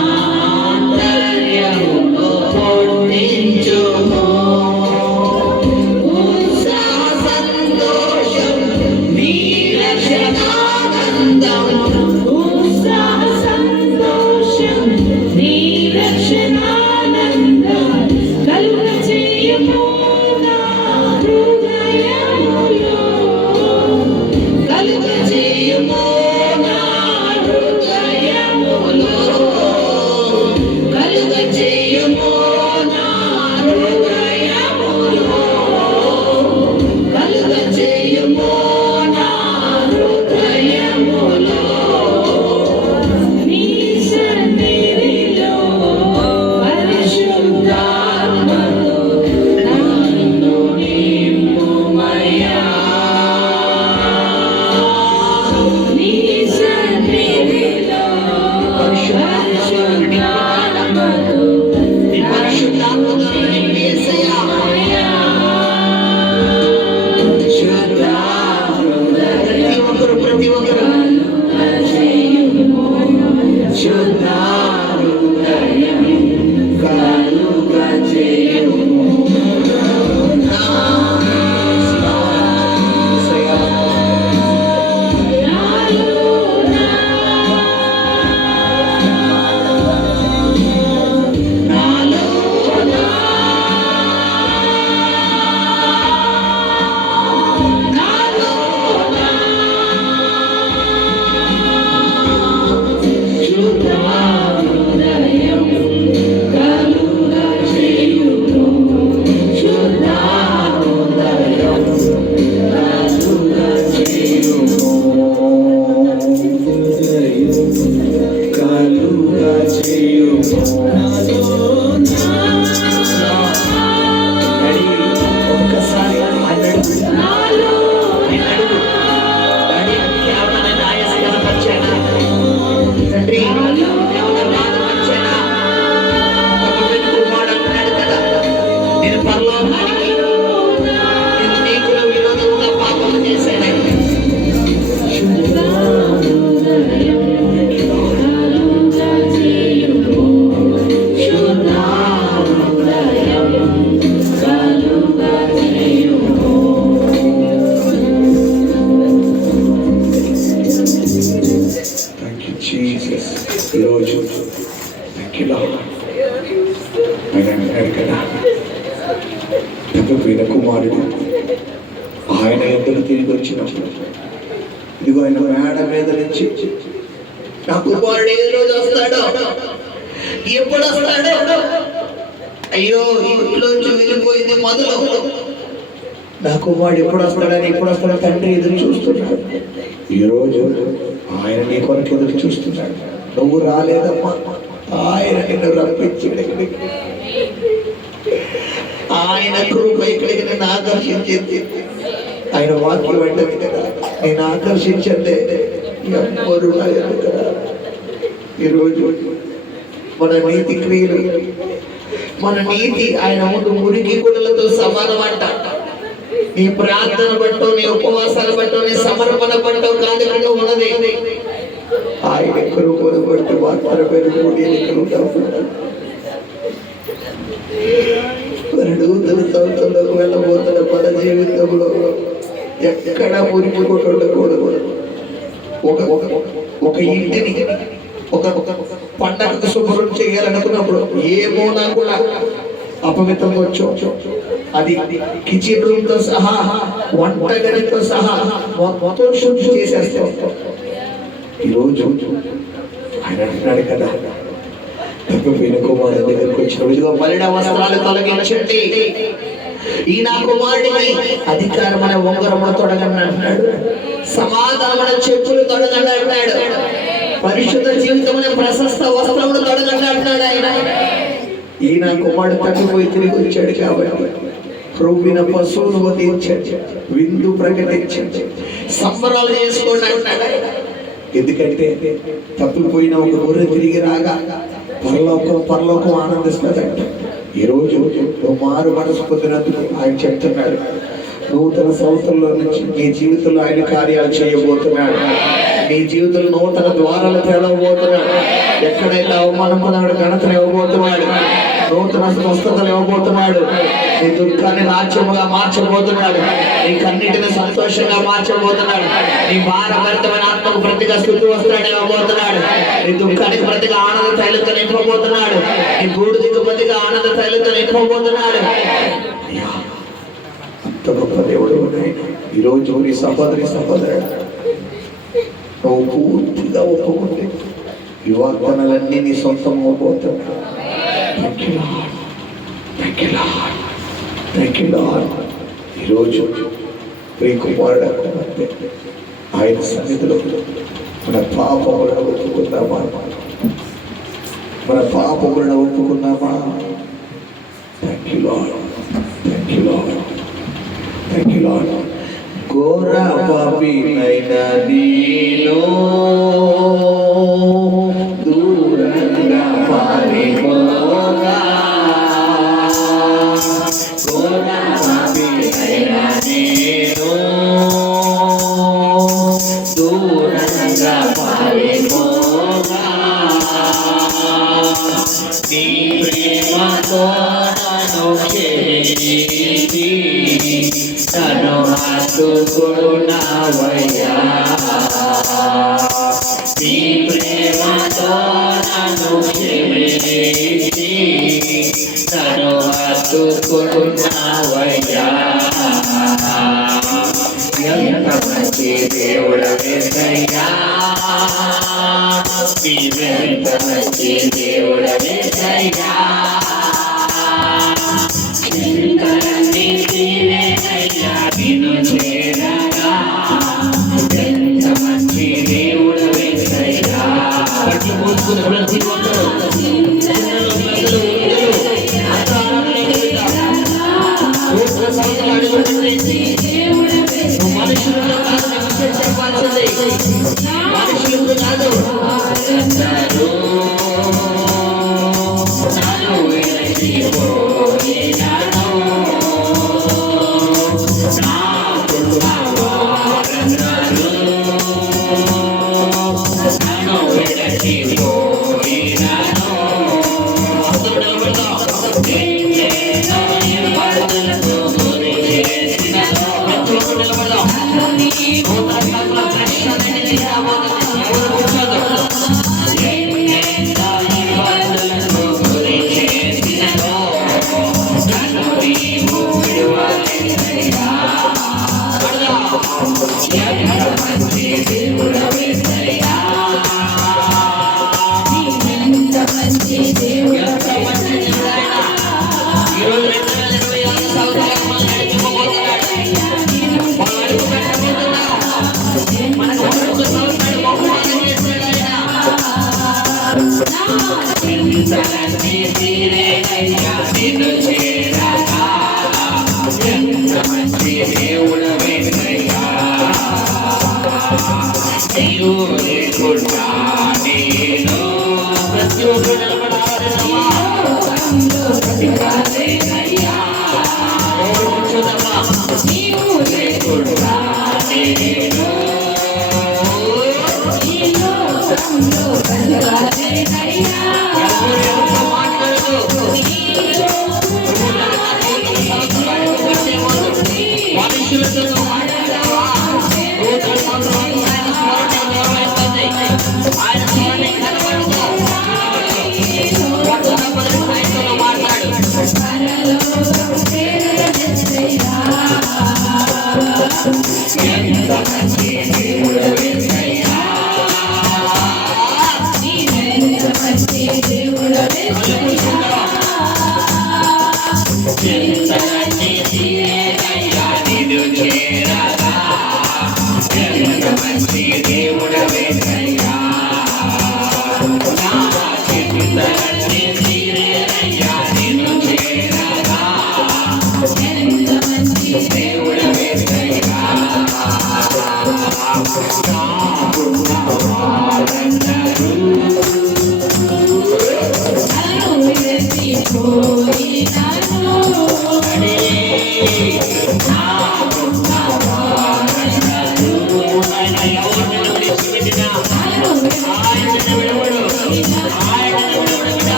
ఆయన ఎదురు తిరిగి వచ్చినప్పుడు ఇదిగో ఆయన మేడ మీద నుంచి నా కుమారుడు ఏ రోజు వస్తాడో, ఎప్పుడు వస్తాడో, అయ్యో ఇంట్లోంచి వెళ్ళిపోయింది మొదలు, నా కుమారుడు ఎప్పుడు వస్తాడో తండ్రి ఎదురు చూస్తున్నాడు. ఈరోజు ఆయన నీ కొరకు ఎదురు చూస్తున్నాడు. నువ్వు రాలేదమ్మా, ఆయన నిన్ను రప్పించాడు. ఆయన కృప ఇక్కడికి నేను ఆకర్షించింది. ఆయన వాక్యం వెంటనే కదా నేను ఆకర్షించండి ఎవ్వరు రాలేదు కదా. ఈరోజు మన నీతి క్రియలు, మన నీతి ఆయన ముందు మురికి గుడులతో సమానం అంట. నీ ప్రార్థన బట్టో, నీ ఉపవాసాలు బట్టో, నీ సమర్పణ బట్టో కాదు ఇక్కడ ఉన్నది. ఆయన కృపను బట్టి మాత్రమే నూతన సంవత్సరంలోకి వెళ్ళబోతున్న మన జీవితంలో ఎక్కడ మురికిపోటు ఉండకూడదు. ఒక ఇంటిని ఒక పండగకు శుభ్రం చేయాలనుకున్నప్పుడు ఏ మూలా కూడా అపవిత్రంగా వచ్చి అది కిచెన్ రూమ్ తో సహా, వంటగదితో సహా మొత్తం శుద్ధి చేసేస్తే ఈరోజు ఆయన అంటున్నాడు కదా, తప్పిపోయిన కుమారుడు దగ్గరికి వచ్చిన మలిన వస్త్రాలు తొలగించండి, ఈ నా కుమారుడిని అధికారమైన ఉంగరములు తొడగండి అంటున్నాడు, సమాధానమైన చెప్పులు తొడగండి అంటున్నాడు, పరిశుద్ధ జీవితమైన ప్రశస్త వస్త్రములు తొడగండి అంటున్నాడు. ఆయన ఈ నా కుమారుడు తప్పిపోయి తిరిగి వచ్చాడు కాబట్టి క్రొవ్విన పశువులు వధించండి, విందు ప్రకటించండి, సంబరాలు చేసుకోండి అంటున్నాడు. ఎందుకంటే తప్పిపోయిన ఒక గొర్రె తిరిగి రాగా పరలోకం ఆనందిస్తుందంట. ఈరోజు మారు మనసు పొందినందుకు ఆయన చెప్తున్నాడు, నూతన సంవత్సరంలో నుంచి నీ జీవితంలో ఆయన కార్యాలు చేయబోతున్నాడు. నీ జీవితంలో నూతన ద్వారాలు తెరవబోతున్నాడు. ఎక్కడైతే అవమానం పొందాడు ఘనతను ఇవ్వబోతున్నాడు. నూతన స్వస్థతలు ఇవ్వబోతున్నాడు. నీ దుఃఖాన్ని నాట్యముగా మార్చబోతున్నాడు. నీ కన్నిటిని సంతోషంగా మార్చబోతున్నాడు. నీ భారభరితమైన ఆత్మకు ప్రతిగా స్థుతి వస్త్రాన్ని ఇవ్వబోతున్నాడు. నీ దుఃఖానికి ప్రతిగా ఆనంద తైలతో నింపబోతున్నాడు. నీ బూడిదకు ప్రతిగా ఆనంద తైలతో నింపబోతున్నాడు. అంత గొప్ప దేవుడు. ఈరోజు నీ సహోదరుడు నువ్వు పూర్తిగా ఒప్పుకుంటే ఈ వాగ్దానాలన్నీ నీ సొంతం అవ్వబోతున్నాడు. ఈరోజు ప్రియ కుమారుడు ఆయన సన్నిధిలో మన పాపములను ఒప్పుకుందామా? Thank you lord. ఘోర పాపినైన నీలో దూరంగా పారిపోగా, ఘోర పాపినైన నీలో దూరంగా పారిపోగా, నీ ప్రేమతో నన్ను చేసి నన్ను హత్తుకున్నావయ్యా, నీ ప్రేమతో నన్ను చేసి నన్ను హత్తుకున్నావయ్యా. ఎంత మంచి దేవుడవేసయ్యా, నీవెంత మంచి దేవుడవేసయ్యా, చింతలన్నీ తీరేనయ్యా నిన్ను చేరగా, ఎంత మంచి దేవుడవేసయ్యా. పట్లు పోసుకున్న ప్రతి ఒక్కరు మనుషులతో కాదు చెప్పాల్సింది, మనుషులతో కాదు. నీవు లేకుండా నేను ప్రతి ఒక్కరు నిలబడాలమ్మా. నీవు లేకుండా నేను మనుషులతో మాట్లాడావా? ఆయన స్మరణ కనబడదు. మాట్లాడు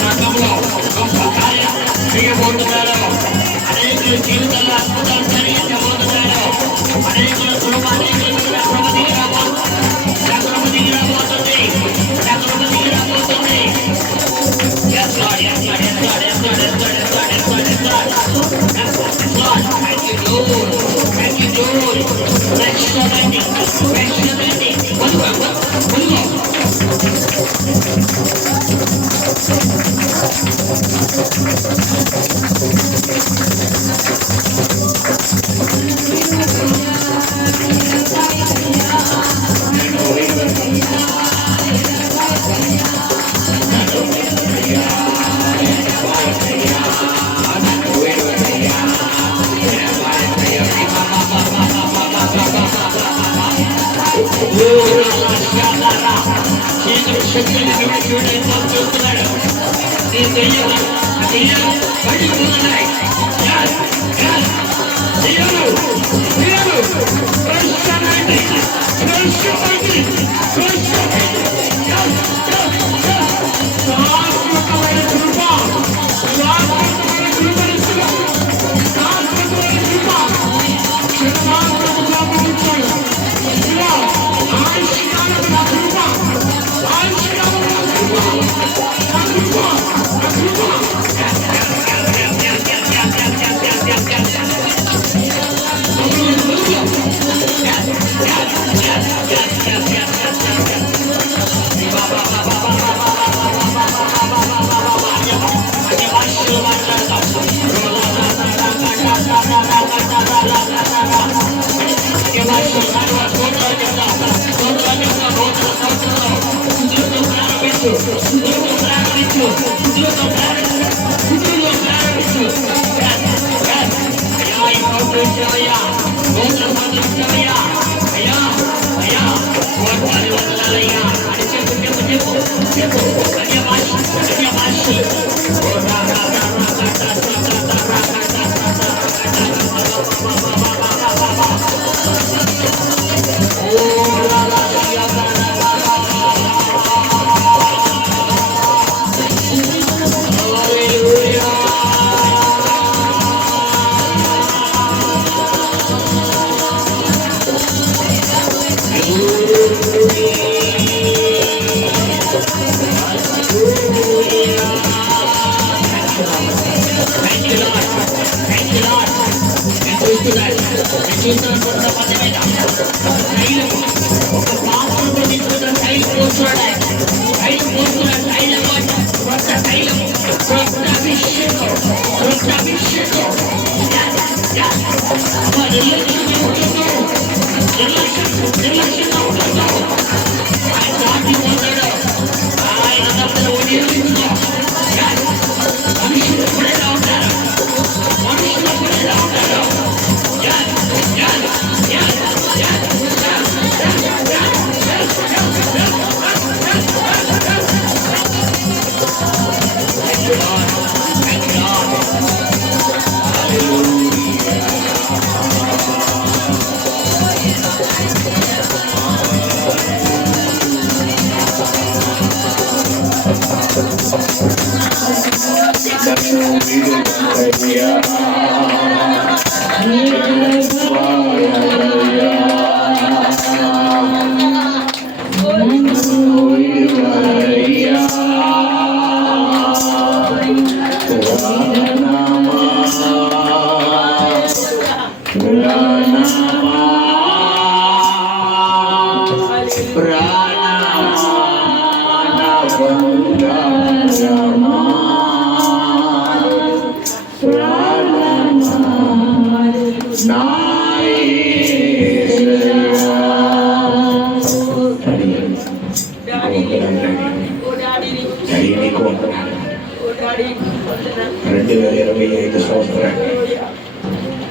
సంఘంలో గొప్ప కార్యం చేయబోతున్నారు. అనేకుల జీవితంలో అద్భుతాలు జరిగించబోతున్నారు. అనేకుల కుటుంబానికి Yes, Lord, yes, Lord, yes, Lord, yes, Lord, yes, Lord, yes, Lord, yes, Lord, yes, Lord. Yes, Lord. Thank you, Lord. Thank you, Lord. Bless your name. Bless your name. One more.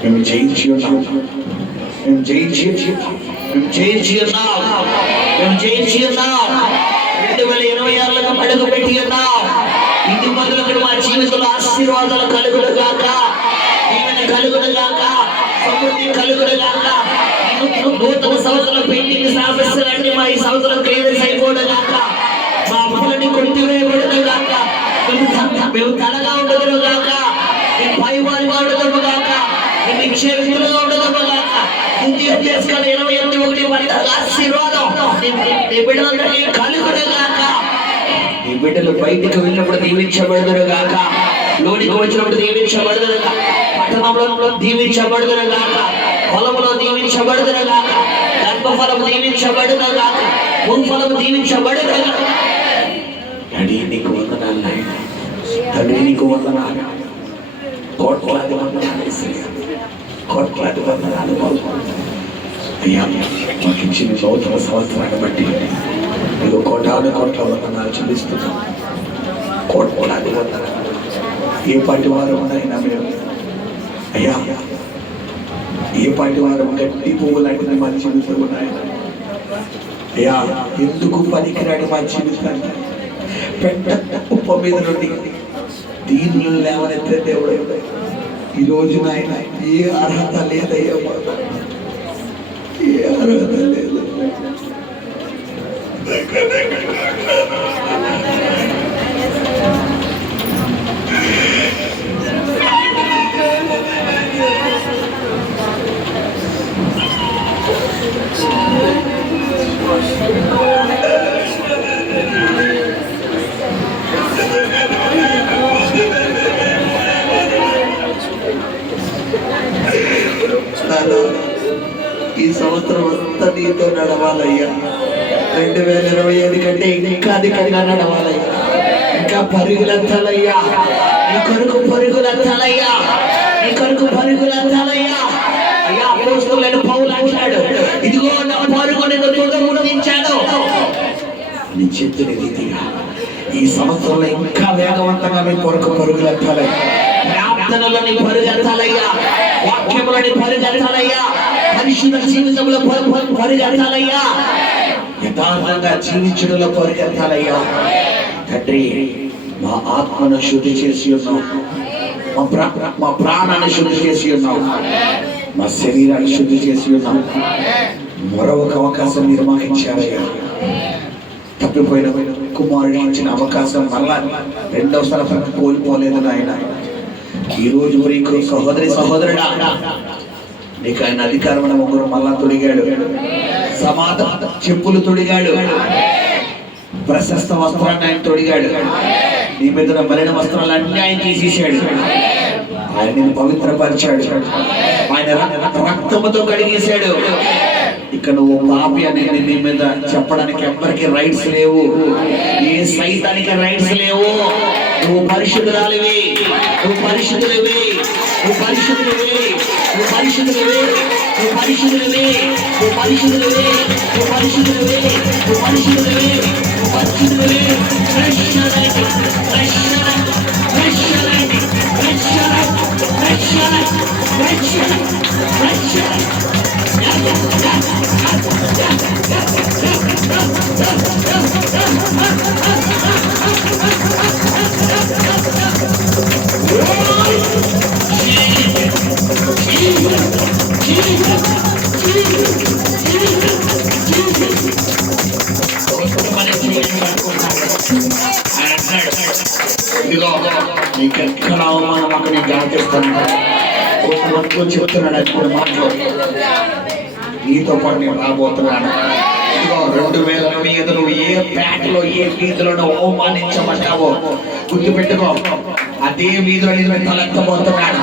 మేము జయించి ఉన్నాం, మేము జయించి ఉన్నాం, మేము జయించి ఉన్నాం. 2026 అడుగు పెట్టి ఉన్నాం. ఇది మొదలుకొని మా జీవితంలో ఆశీర్వాదాలు కలుగును గాక, దీవెన కలుగును గాక, సమృద్ధి కలుగును గాక. నూతన సంవత్సరం పెయింటింగ్ సమస్యలన్నీ మా ఈ సంవత్సరం క్లియర్ అయిపోవడం గాక, మా అప్పులని కొట్టివేయబడదు గాక. మేము తలగా ఉండదురు గాక, నీ పైవారిగా ఉండదురు గాక, నీ నిక్షేపితులుగా ఉండదురు గాక. ఉద్యోగం చేసుకుని 28:1 ఆశీర్వాదం నీ బిడ్డలందరికీ కలుగును గాక. నీ బిడ్డలు బయటికి వెళ్ళినప్పుడు దీవించబడుదురు గాక, లోనికి వచ్చినప్పుడు దీవించబడుదురు గాక, పట్టణంలో దీవించబడుదురు గాక, పొలంలో దీవించబడుదురు గాక, గర్భఫలము దీవించబడును గాక, భూఫలము దీవించబడును గాక. డాడీ నీకు వందనాలు నాయన, తండ్రి నీకు వందనాలు, కోట్లాది వందనాలు యేసయ్యా, కోట్లాది వందనాలు బాబు. అయ్యా మాకు ఇచ్చిన నూతన సంవత్సరాన్ని బట్టి నీకు కోటాను కోట్ల వందనాలు చెల్లిస్తున్నాం, కోట్లాది వందనాలు. ఏ పాటి వారు ఉన్నాయినా మేము అయ్యా, ఏ పాటి వారు గట్టి పువ్వు లాంటిది మా జీవితంలో ఉన్నాయి అయ్యా. ఎందుకు పనికిరాని మా జీవితాన్ని పెట్ట ఉప్ప మీద నుండి దీనిలో లేవనెత్తే దేవుడు. ఈరోజు నాయన ఏ అర్హత లేదయ్యా, ఏ అర్హత లేదు. ఈ సంవత్సరం అంతా నీతో నడవాలయ్యా. 2025 కంటే ఇంకా అధికంగా నడవాలయ్యా, ఇంకా పరుగులెత్తాలయ్యా, నీ కొరకు పరుగులెత్తాలయ్యా, నీ కొరకు పరుగులెత్తాలయ్యా. అయ్యా అపోస్తలుడైన పౌలు అంటాడు, ఇదిగో నా పరుగు నేను ముగించాను. నీ చెప్పిన రీతిగా ఈ సంవత్సరంలో ఇంకా వేగవంతంగా మీ కొరకు పరుగులెత్తాలయ్యా, ప్రార్థనలో నీ పరుగెత్తాలయ్యా, వాక్యంలో నీ పరుగెత్తాలయ్యా, పరిశుద్ధ జీవితంలో పరుగెత్తాలయ్యా, యథార్థంగా జీవించడంలో పరుగెత్తాలయ్యా. తండ్రి మా ఆత్మను శుద్ధి చేసి ఉన్నావు, మా ప్రాణాన్ని శుద్ధి చేసి ఉన్నావు, మా శరీరాన్ని శుద్ధి చేసి ఉన్నావు. మరొక అవకాశం మీరు మాకు ఇచ్చారయ్యా. తప్పిపోయిన కుమారుడికి ఇచ్చిన అవకాశం మళ్ళా రెండవసారి కోల్పోలేదు నాయన. ఈ రోజు నీకు సహోదరుడా నీకు ఆయన అధికారమైన ముగ్గురు మళ్ళా తొడిగాడు, సమాధాన చెప్పులు తొడిగాడు, ప్రశస్త వస్త్రాన్ని ఆయన తొడిగాడు, నీ మీద మలిన వస్త్రాలన్నీ ఆయన తీసేశాడు. ఆయన నేను పవిత్రపరిచాడు, ఆయన రక్తముతో కడిగేశాడు. ఇక నువ్వు పాపి అని నీ మీద చెప్పడానికి ఎవరికి రైట్స్ లేవు, ఏ సైతానికి రైట్స్ లేవు. నువ్వు పరిశుద్ధురాలివి, నువ్వు పరిశుద్ధులవి, నువ్వు పరిశుద్ధులవి, నువ్వు పరిశుద్ధులవి, నువ్వు పరిశుద్ధులవి, నువ్వు పరిశుద్ధులవి, నువ్వు పరిశుద్ధులవి, నువ్వు పరిశుద్ధులవి, నువ్వు పరిశుద్ధులవి. Fresh fresh fresh fresh fresh fresh ఇదిగో నీకెక్కడ అవమానం అక్కడ నేను జాగ్రత్తాను. చెప్తున్నాడు అది మాటలు, నీతో పాటు నేను రాబోతున్నాను. ఇదిగో 2025 నువ్వు ఏ పేటలో ఏ వీధిలో అవమానించమంటావో గుర్తుపెట్టుకో. అదే వీధిలో నేను తలెత్తబోతున్నాను,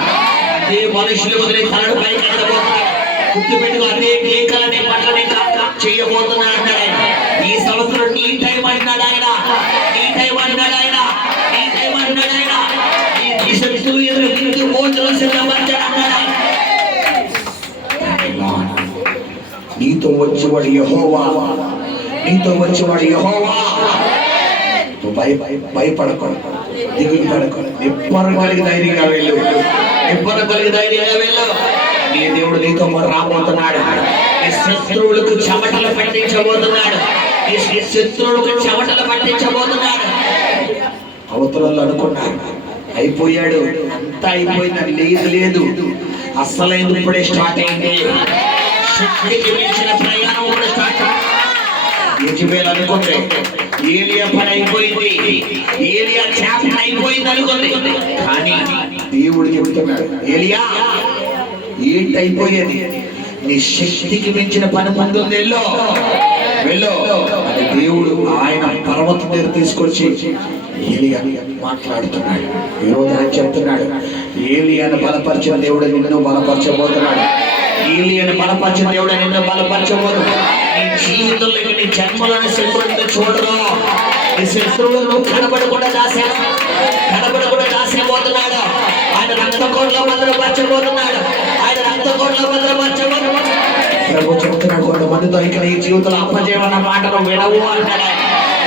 అదే మనుషులు వదిలి తలను పైకెత్తబోతున్నాను. గుర్తుపెట్టుకో, అదే కేకలనే పట్లని చేయబోతున్నాడు అన్నాడు. ఈ సంవత్సరం నీ టైం అన్నాడు ఆయన, నీ టైం అన్నాడు ఆయన, నీ టైం అన్నాడు ఆయన. ఈ శక్తులు ఎదురు మోజులు సిద్ధపరిచాడు అన్నాడు ఆయన. నీతో వచ్చేవాడు యెహోవా, నీతో వచ్చేవాడు యెహోవా. నువ్వు భయపడకూడదు, దిగులు పడకూడదు, నిబ్బరగలిగి ధైర్యంగా వెళ్ళు, నిబ్బరగలిగి ధైర్యంగా వెళ్ళు. నీ దేవుడు నీతో రాబోతున్నాడు. నీ శత్రువులకు చెమటలు పట్టించబోతున్నాడు, నీ శత్రువులకు చెమటలు పట్టించబోతున్నాడు. అవతలలో అనుకున్నాడు అయిపోయాడు, అంతా అయిపోయిందని. లేదు లేదు, అస్సలైంది ఇప్పుడే స్టార్ట్ అయింది. శక్తికి మించిన ప్రయాణం కూడా స్టార్ట్. యెజబెల్ అనుకుంటే ఏలియా పని అయిపోయింది, ఏలియా చాప్టర్ అయిపోయింది అనుకుంది. కానీ దేవుడు చెబుతున్నాడు, ఏలియా ఏంటి అయిపోయేది? నీ శక్తికి మించిన పని ముందుంది, వెళ్ళు వెళ్ళు అని దేవుడు ఆయన పర్వతం మీద తీసుకొచ్చి ఏలియా మాట్లాడుతున్నాడు. ఈరోజు ఆయన చెప్తున్నాడు, ఏలియాను బలపరిచిన దేవుడు నిన్ను బలపరచబోతున్నాడు. ఏలియాను బలపరిచిన దేవుడు నిన్ను బలపరచబోతున్నాడు. నీ జీవితంలో నీ జన్మలోని శత్రువులను చూడరు. నీ శత్రువులను కనబడకుండా దాసేబోతున్నాడు. ఆయన రక్తకోట్లో భద్రపరచబోతున్నాడు. ఆయన రక్తకోట్లో భద్రపరచబోతున్నాడు. ప్రభు చెప్తున్నాడు, కొంతమందితో ఇక నీ జీవితంలో అప్పజేయమన్న మాటను వినవు అంటాడు.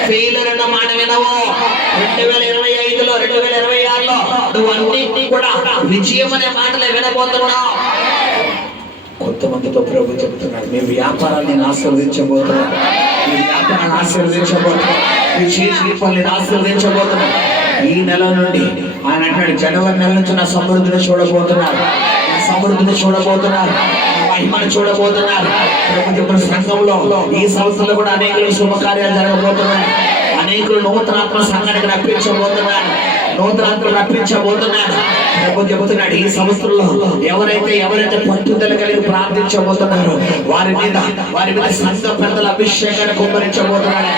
ఫెయిలర్ అన్న మాట వినవు. 2025లో 2026లో నువ్వు అన్నింటినీ కూడా విజయం అనే మాటలే వినబోతున్నావు. కొంతమందితో ప్రభు చెప్తున్నాడు, మీ వ్యాపారాన్ని నేను ఆశీర్వదించబోతున్నాను, మీ వ్యాపారాన్ని ఆశీర్వదించబోతున్నాను, మీ జీవితాన్ని ఆశీర్వదించబోతున్నాను. ఈ నెల నుండి ఆయన అంటాడు, జనవరి నెల నుంచి నా సమృద్ధిని చూడబోతున్నారు, నా సమృద్ధిని చూడబోతున్నారు, నా మహిమను చూడబోతున్నారు. ప్రభు చెప్పిన సంఘంలో ఈ సంవత్సరంలో కూడా అనేక శుభకార్యాలు జరగబోతున్నాయి. అనేకులు నూతనాత్మ సంఘానికి రప్పించబోతున్నారు, నూతనాత్మలు రప్పించబోతున్నారు. ప్రభు చెబుతున్నాడు, ఈ సంవత్సరంలో ఎవరైతే పట్టుదల కలిగి ప్రార్థించబోతున్నారో వారి మీద సంఘ పెద్దల అభిషేకాన్ని కుమ్మరించబోతున్నాడు.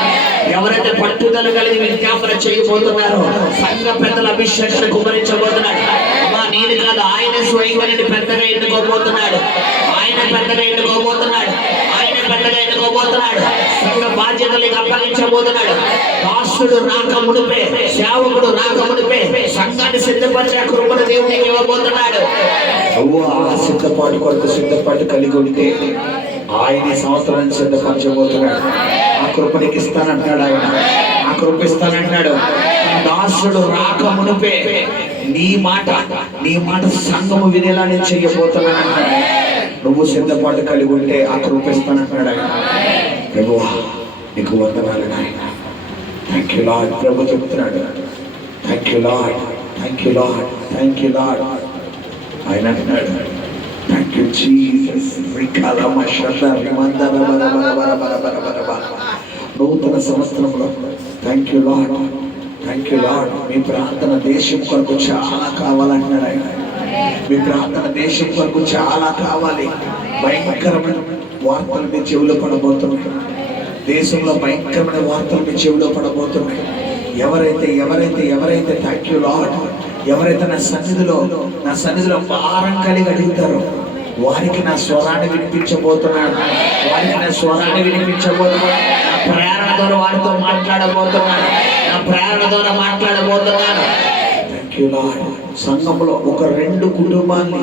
ఎవరైతే పట్టుదల కలిగి విజ్ఞాపన చేయబోతున్నారో సంఘ పెద్దల అభిషేకాన్ని కుమ్మరించబోతున్నాడు. అమ్మా, నేను కాదు, ఆయన స్వయంగా నిన్ను పెద్దగా ఎన్నుకోబోతున్నాడు. ఆయన పెద్దగా ఎన్నుకోబోతున్నాడు. ఆయన పెద్దగా ఎన్నుకోబోతున్నాడు. సంఘ బాధ్యతలకు అప్పగించబోతున్నాడు. దాసుడు రాక మునిపే, సేవకుడు రాక మునిపే సంఘాన్ని సిద్ధపరిచే కృపను దేవునికి ఇవ్వబోతున్నాడు. సిద్ధపాటు కొరకు సిద్ధపాటు కలిగి ఉంటే ఆయన ఈ సంవత్సరాన్ని సిద్ధపరచబోతున్నాడు. ఆ కృపనికి ఇస్తానంటున్నాడు ఆయన, ఆ కృప ఇస్తానంటున్నాడు. దాసుడు రాక మునిపే నీ మాట సంఘము వినేలా నేను చెయ్యబోతున్నాను. నువ్వు సిద్ధపాటు కలిగి ఉంటే ఆ కృప ఇస్తానంటున్నాడు ఆయన. ప్రభువా నీకు వందనాలు నాయన. Thank you Lord. ప్రభు చెప్తున్నాడు, thank you Lord, thank you Lord, thank you Lord. ఆయన అంటున్నాడు, థ్యాంక్ యూ జీసస్. నూతన సంవత్సరంలో thank you Lord, thank you Lord. మీ ప్రార్థన దేశం కొరకు చాలా కావాలంటున్నాడు ఆయన. మీ ప్రార్థన దేశం కొరకు చాలా కావాలి. భయంకరమైన వార్తలు మీ చెవిలో పడబోతున్నాయి. దేశంలో భయంకరమైన వార్తలు మీ చెవిలో పడబోతున్నాయి. ఎవరైతే థ్యాంక్ యూ లార్డ్, ఎవరైతే నా సన్నిధిలో భారం కలిగి అడుగుతారో వారికి నా స్వరాన్ని వినిపించబోతున్నాడు. నా ప్రేరణ ద్వారా వారితో మాట్లాడబోతున్నాడు. Thank you lord. సంఘంలో ఒక 2 కుటుంబాన్ని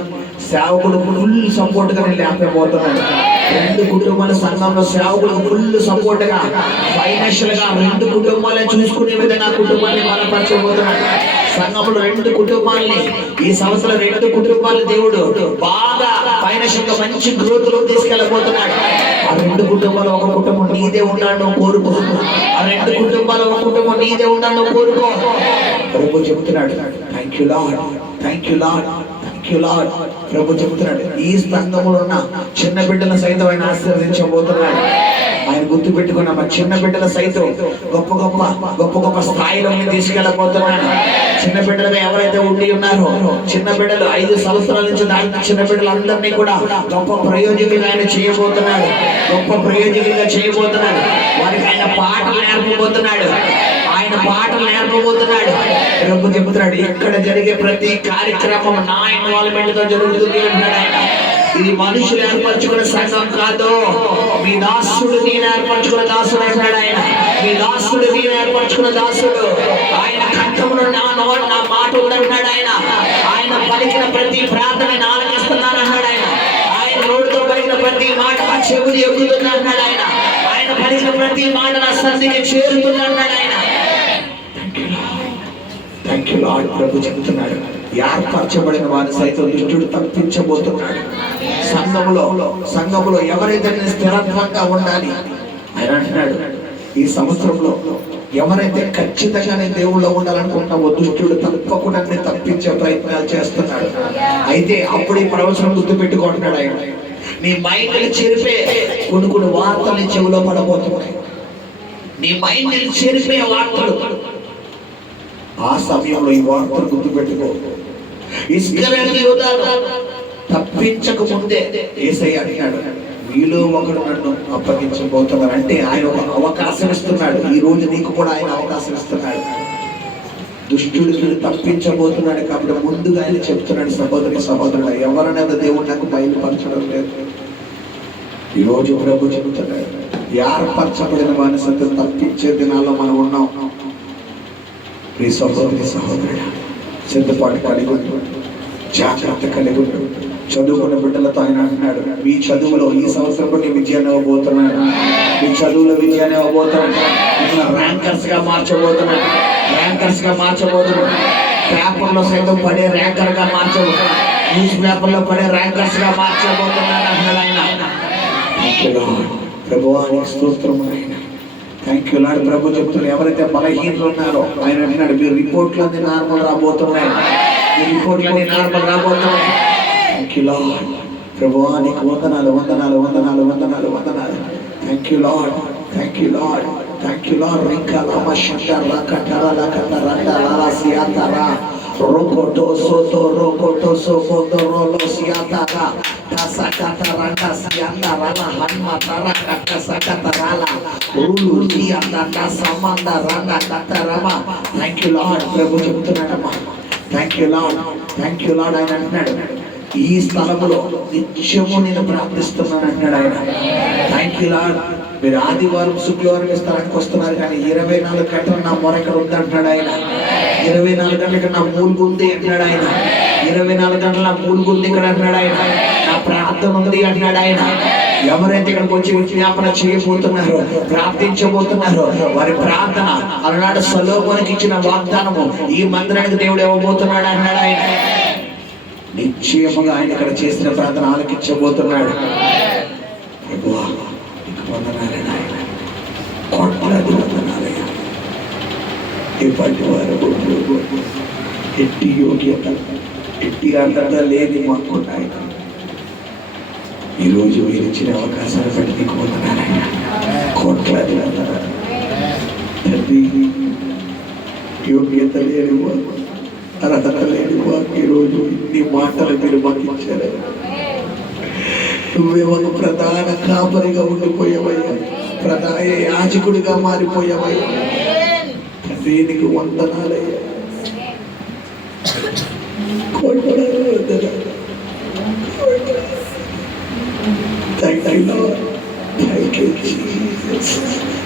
సేవకుడు ఫుల్ సపోర్ట్ గా నేను లేకపోతున్నాను. 2 కుటుంబాల సంఘంలో సేవకుడు ఫుల్ సపోర్ట్ గా ఫైనాన్షియల్ గా 2 కుటుంబాలను చూసుకునే విధంగా కుటుంబాన్ని బలపరచబోతున్నాడు. సంఘంలో 2 కుటుంబాలని ఈ సంవత్సరం 2 కుటుంబాలు దేవుడు బాగా ఫైనాన్షియల్ గా మంచి గ్రోత్ లో తీసుకెళ్ళబోతున్నాడు. ఆ 2 కుటుంబాలు ఒక కుటుంబం నీదే ఉండాలని నువ్వు కోరుకో. ఆ 2 కుటుంబాలు ఒక కుటుంబం నీదే ఉండాలని నువ్వు కోరుకో. ప్రభు చెబుతున్నాడు, thank you Lord, thank you Lord, thank you Lord. ప్రభు చెబుతున్నాడు, ఈ సంఘంలో ఉన్న చిన్న బిడ్డల సైతం ఆయన ఆశీర్వదించబోతున్నాడు. ఆయన గుర్తు పెట్టుకున్న మా చిన్న బిడ్డల సైతం గొప్ప స్థాయిలో తీసుకెళ్ళబోతున్నాడు. చిన్న బిడ్డలుగా ఎవరైతే ఉండి ఉన్నారో, చిన్న బిడ్డలు 5 సంవత్సరాల నుంచి దాటిన చిన్న బిడ్డలందరినీ కూడా గొప్ప ప్రయోజకులుగా ఆయన చేయబోతున్నాడు. వారికి ఆయన పాటలు నేర్పబోతున్నాడు. ప్రభు చెబుతున్నాడు, ఇక్కడ జరిగే ప్రతి కార్యక్రమం నా ఇన్వాల్వ్మెంట్ తో జరుగుతుంది అంటాడు ఆయన. ఇది మనుషులు ఏర్పరచుకున్న సంఘం కాదు. మీ దాసుడు నేను ఏర్పరచుకున్న దాసుడు అంటాడు ఆయన. మీ దాసుడు నేను ఏర్పరచుకున్న దాసుడు. ఆయన కంఠంలో నా మాట ఉందంటున్నాడు ఆయన. ఆయన పలికిన ప్రతి ప్రార్థన ఆలకిస్తున్నాను అన్నాడు ఆయన. ఆయన నోటితో పలికిన ప్రతి మాట నా చెవులు ఎక్కుతుంది అన్నాడు ఆయన. ఆయన పలికిన ప్రతి మాట నా సన్నిధికి చేరుతుంది అన్నాడు ఆయన. Thank you Lord. ప్రభు చెబుతున్నాడు, ఏర్పరచబడిన వారి సైతం దుష్టుడు తప్పించబోతున్నాడు. సంఘములో ఎవరైతే స్థిరత్వంగా ఉండాలి ఆయన అంటున్నాడు. ఈ సంవత్సరంలో ఎవరైతే ఖచ్చితంగానే దేవుళ్ళో ఉండాలనుకుంటామో దుష్టుడు తప్పకుండా తప్పించే ప్రయత్నాలు చేస్తున్నాడు. అయితే అప్పుడు ఈ ప్రవచనం గుర్తు పెట్టుకుంటున్నాడు ఆయన. నీ మైండ్ని చెరిపే కొన్ని వార్తలు చెవిలో పడబోతున్నాయి. నీ మైండ్ చేరిపోయే వార్తలు. ఆ సమయంలో ఈ వార్తలు గుర్తుపెట్టుకో. ఇస్కరియోతు యూదాను తప్పించక ముందే యేసయ్య అడిగాడు, మీలో ఒకడు నన్ను అప్పగించబోతున్నారు. అంటే ఆయన ఒక అవకాశం ఇస్తున్నాడు. ఈ రోజు నీకు కూడా ఆయన అవకాశం ఇస్తున్నాడు. దుష్టుడిని తప్పించబోతున్నాడు కాబట్టి ముందుగా ఆయన చెప్తున్నాడు, సహోదరి సహోదరుడు, ఎవరనేది దేవుడు నాకు బయలుపరచడం లేదు. ఈరోజు ప్రభు చెబుతున్నాడు, ఏర్పరచబడిన వారిని సత్యం తప్పించే దినాల్లో మనం ఉన్నాం. ఈ సహోదరి సహోదరుడు సిద్ధపాటు కలిగి ఉండు, జాగ్రత్త కలిగి ఉండు. చదువుకున్న బిడ్డలతో ఆయన అంటున్నాడు, మీ చదువులో ఈ సంవత్సరం నీ విజయాన్ని ఇవ్వబోతున్నాడు. మీ చదువులో విజయాన్ని ఇవ్వబోతున్నాడు. ఇంకా ర్యాంకర్స్ గా మార్చబోతున్నాడు. ర్యాంకర్స్ గా మార్చబోతున్నాడు. పేపర్లో సైతం పడే ర్యాంకర్ గా మార్చబోతున్నాడు. న్యూస్ పేపర్లో పడే ర్యాంకర్స్ గా మార్చబోతున్నాడు అంటున్నాడు ఆయన. ప్రభువానికి స్తోత్రం ఆయన. Thank you Lord. ప్రభు చెప్తున్నాడు, ఎవరైతే బలహీనలు ఉన్నారో ఆయన అంటున్నాడు, మీ రిపోర్ట్లన్నీ నార్మల్ రాబోతున్నాయి. మీ రిపోర్ట్లన్నీ నార్మల్ రాబోతున్నాయి. Thank you Lord. ప్రభువానికి వందనాలు వందనాలు వందనాలు వందనాలు వందనాలు. Thank you Lord. Thank you Lord. Thank you Lord. రింకా లామా షంటరా కటరా లకట రండా లాలా సియాతరా రోకోటో సోతో రోకోటో సోకోటో రోలో సియాతరా దసకట రండా సియాతరా హన్మ తరా కట సకతరాలా రూలు సియాతరా సమంద రండా కతరమా. Thank you Lord. ప్రభు చెప్తున్నాడమ్మా, thank you Lord. Thank you Lord. ఆయన అంటున్నాడు, ఈ స్థలంలో నిత్యము నేను ప్రార్థిస్తున్నాను అంటున్నాడు ఆయన. Thank you Lord. మీరు ఆదివారం శుక్రవారం ఈ స్థలానికి వస్తున్నారు, కానీ 24 గంటలు నా మొర ఇక్కడ ఉంది అంటున్నాడు ఆయన. 24 గంటలకు నా మూలుగు ఉంది అంటున్నాడు ఆయన. 24 గంటల నా మూలుగు ఉంది ఇక్కడ అంటున్నాడు ఆయన. నా ప్రార్థన ఉంది అంటున్నాడు ఆయన. ఎవరైతే ఇక్కడికి వచ్చి విజ్ఞాపన చేయబోతున్నారో, ప్రార్థించబోతున్నారో, వారి ప్రార్థన అలనాడు సొలొమోనుకి ఇచ్చిన వాగ్దానము ఈ మందిరానికి దేవుడు ఇవ్వబోతున్నాడు అన్నాడు ఆయన. నిశ్చయముగా ఆయన ఇక్కడ చేసిన ప్రార్థన ఆలకించబోతున్నాడు. ప్రభువా నీకు వందనాలైనా ఆయన, కోట్లాది వందనాలయ్యా. ఇప్పటి వరకు ఎట్టి యోగ్యత, ఎట్టి అర్హత లేని మాకు ఆయన ఈరోజు మీరు ఇచ్చిన అవకాశాన్ని బట్టి నీకు వందనాలయ్యా. కోట్లాది వందనాలు తండ్రి. యోగ్యత లేని వారు, అర్హత లేని వారు ఈరోజు నీ మాటలు మీరు మాకు ఇచ్చారు. నువ్వే ఒక ప్రధాన కాపరిగా ఉండిపోయావయ్యా, ప్రధాన యాజకుడిగా మారిపోయావయ్యా. తండ్రి నీకు వందనాలయ్యా. కోట్లాది వందనాలు. Thank you, Lord. Thank you, Jesus.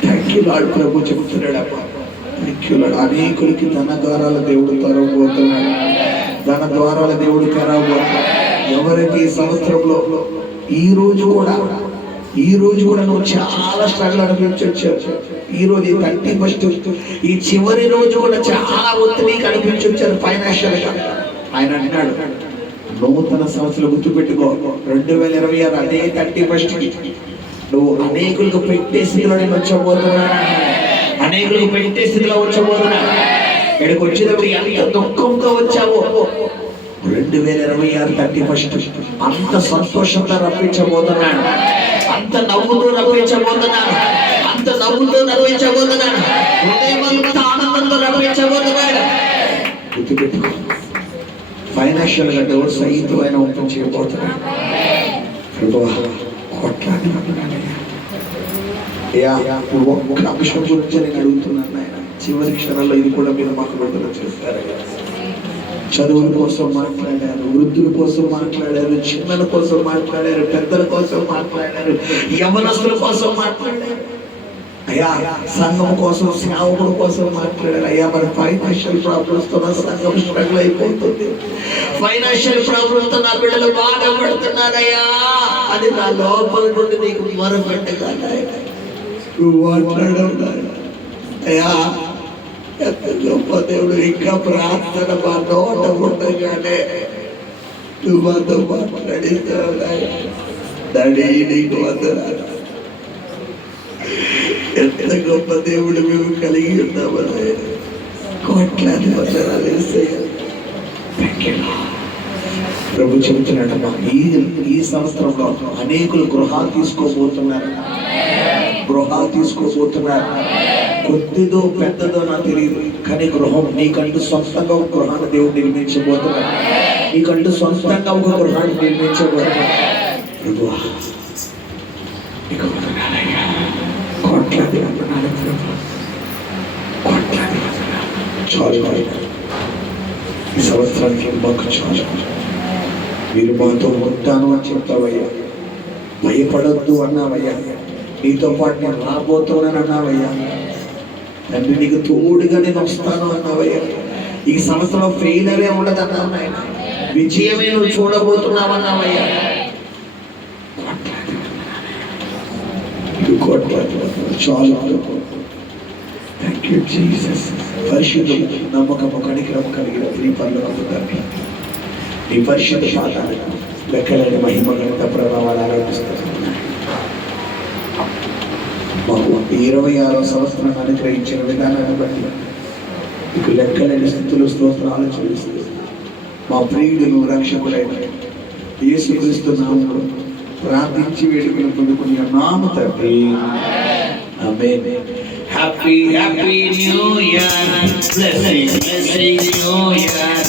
Thank you, Lord. ప్రభు చెప్తున్నాడు అమ్మా. Thank you, Lord. అనేకులకి ధన ద్వారాల దేవుడు తెరవబోతున్నాడు. ధన ద్వారాల దేవుడు తెరవబోతున్నాడు. ఎవరైతే ఈ సంవత్సరంలో ఈ రోజు కూడా నువ్వు చాలా స్ట్రగుల్ అనిపించొచ్చావు. ఈ రోజు 31st ఈ చివరి రోజు కూడా చాలా ఒత్తిడి కనిపించొచ్చారు ఫైనాన్షియల్ గా. ఆయన అంటున్నాడు, నూతన సంవత్సరం గుర్తుపెట్టుకో, 2026 అదే 31st నువ్వు అనేకులకు పెట్టే స్థితిలో నేను వచ్చబోతున్నాను. అనేకులకు పెట్టే స్థితిలో వచ్చబోతున్నాను. ఇక్కడికి వచ్చేటప్పుడు ఎంత దుఃఖంతో వచ్చావో 2026 31st అంత సంతోషంగా రప్పించబోతున్నాను. అంత నవ్వుతో రప్పించబోతున్నాను. అంత నవ్వుతో రప్పించబోతున్నాను. హృదయమంత ఆనందంతో రప్పించబోతున్నాడు. గుర్తుపెట్టుకో, ఫైనాన్షియల్ గా డోర్ సైతం ఆయన ఓపెన్ చేయబోతున్నాడు. కోట్లాది ఒక్క అంశం గురించి నేను అడుగుతున్నాను ఆయన. చివరి క్షణంలో ఇది కూడా మీరు మాకు విడుదల చేస్తారు. చదువుల కోసం మాట్లాడారు, వృద్ధుల కోసం మాట్లాడారు, చిన్నల కోసం మాట్లాడారు, పెద్దల కోసం మాట్లాడారు, యవనస్తుల కోసం మాట్లాడారు అయ్యా, సంఘం కోసం, సేవకుల కోసం మాట్లాడారు అయ్యా. మరి ఫైనాన్షియల్ ప్రాబ్లమ్స్ తో నా సంఘం స్ట్రగుల్ అయిపోతుంది. ఫైనాన్షియల్ ప్రాబ్లమ్స్ తో నా బిడ్డలు బాధపడుతున్నారయ్యా అని నా లోపల నుండి నీకు మొరపెట్టగా నువ్వు మాట్లాడవు అయ్యా. ఎంత గొప్ప దేవుడు. ఇంకా ప్రార్థన మా నోట ఉండగానే నువ్వు మాతో మాట్లాడిస్తావు డాడీ, నీకు వందనాలు. ఎంత గొప్ప దేవుడు మేము కలిగి ఉన్నామని కోట్లాది వందనాలు వేస్తాయి. ప్రభు చెబుతున్నాడమ్మా, ఈ సంవత్సరంలో అనేకులు గృహాలు తీసుకోబోతున్నారు. కొద్దిదో పెద్దదో నాకు తెలియదు, కానీ గృహం నీకంటూ సొంతంగా ఒక గృహాన్ని దేవుడు నిర్మించబోతున్నాడు. నీకంటూ సొంతంగా ఒక గృహాన్ని నిర్మించబోతున్నాడు. ప్రభువా నీకు వందనాలయ్యా. కోట్లాది వందనాలు ప్రభువా, కోట్లాది వందనాలు. చాలు నాయనా, ఈ సంవత్సరానికి మాకు చాలు. మీరు మాతో ఉంటాను అని చెప్తావయ్యా. భయపడొద్దు అన్నావయ్యా. నీతో పాటు నేను రాబోతున్నాను అన్నావయ్యా. తండ్రి నీకు తోడుగా నేను వస్తాను అన్నావయ్యా. ఈ సంవత్సరం ఫెయిలరే ఉండదు అన్నావు నాయన. విజయమే నువ్వు చూడబోతున్నావు అన్నావయ్యా. చాలు. Thank you Jesus. పరిశుద్ధం నమ్మకము కనికరము కలిగిన నీ పనులకు తండ్రి, నీ పరిశుద్ధ పాదాలకు లెక్కలేని మహిమ గణిత ప్రభావాలు ఆరోపిస్తున్నాయి. మాకు 26వ సంవత్సరాన్ని అనుగ్రహించిన విధానాన్ని బట్టి మీకు లెక్కలేని స్థితులు స్తోత్రాలు చెల్లిస్తూ మా ప్రియుడును రక్షకుడైన యేసుక్రీస్తు నామములో ప్రార్థించి వేడుకలు పొందుకుని నామ తండ్రి, ఆమేన్. Happy New Year, blessing New Year.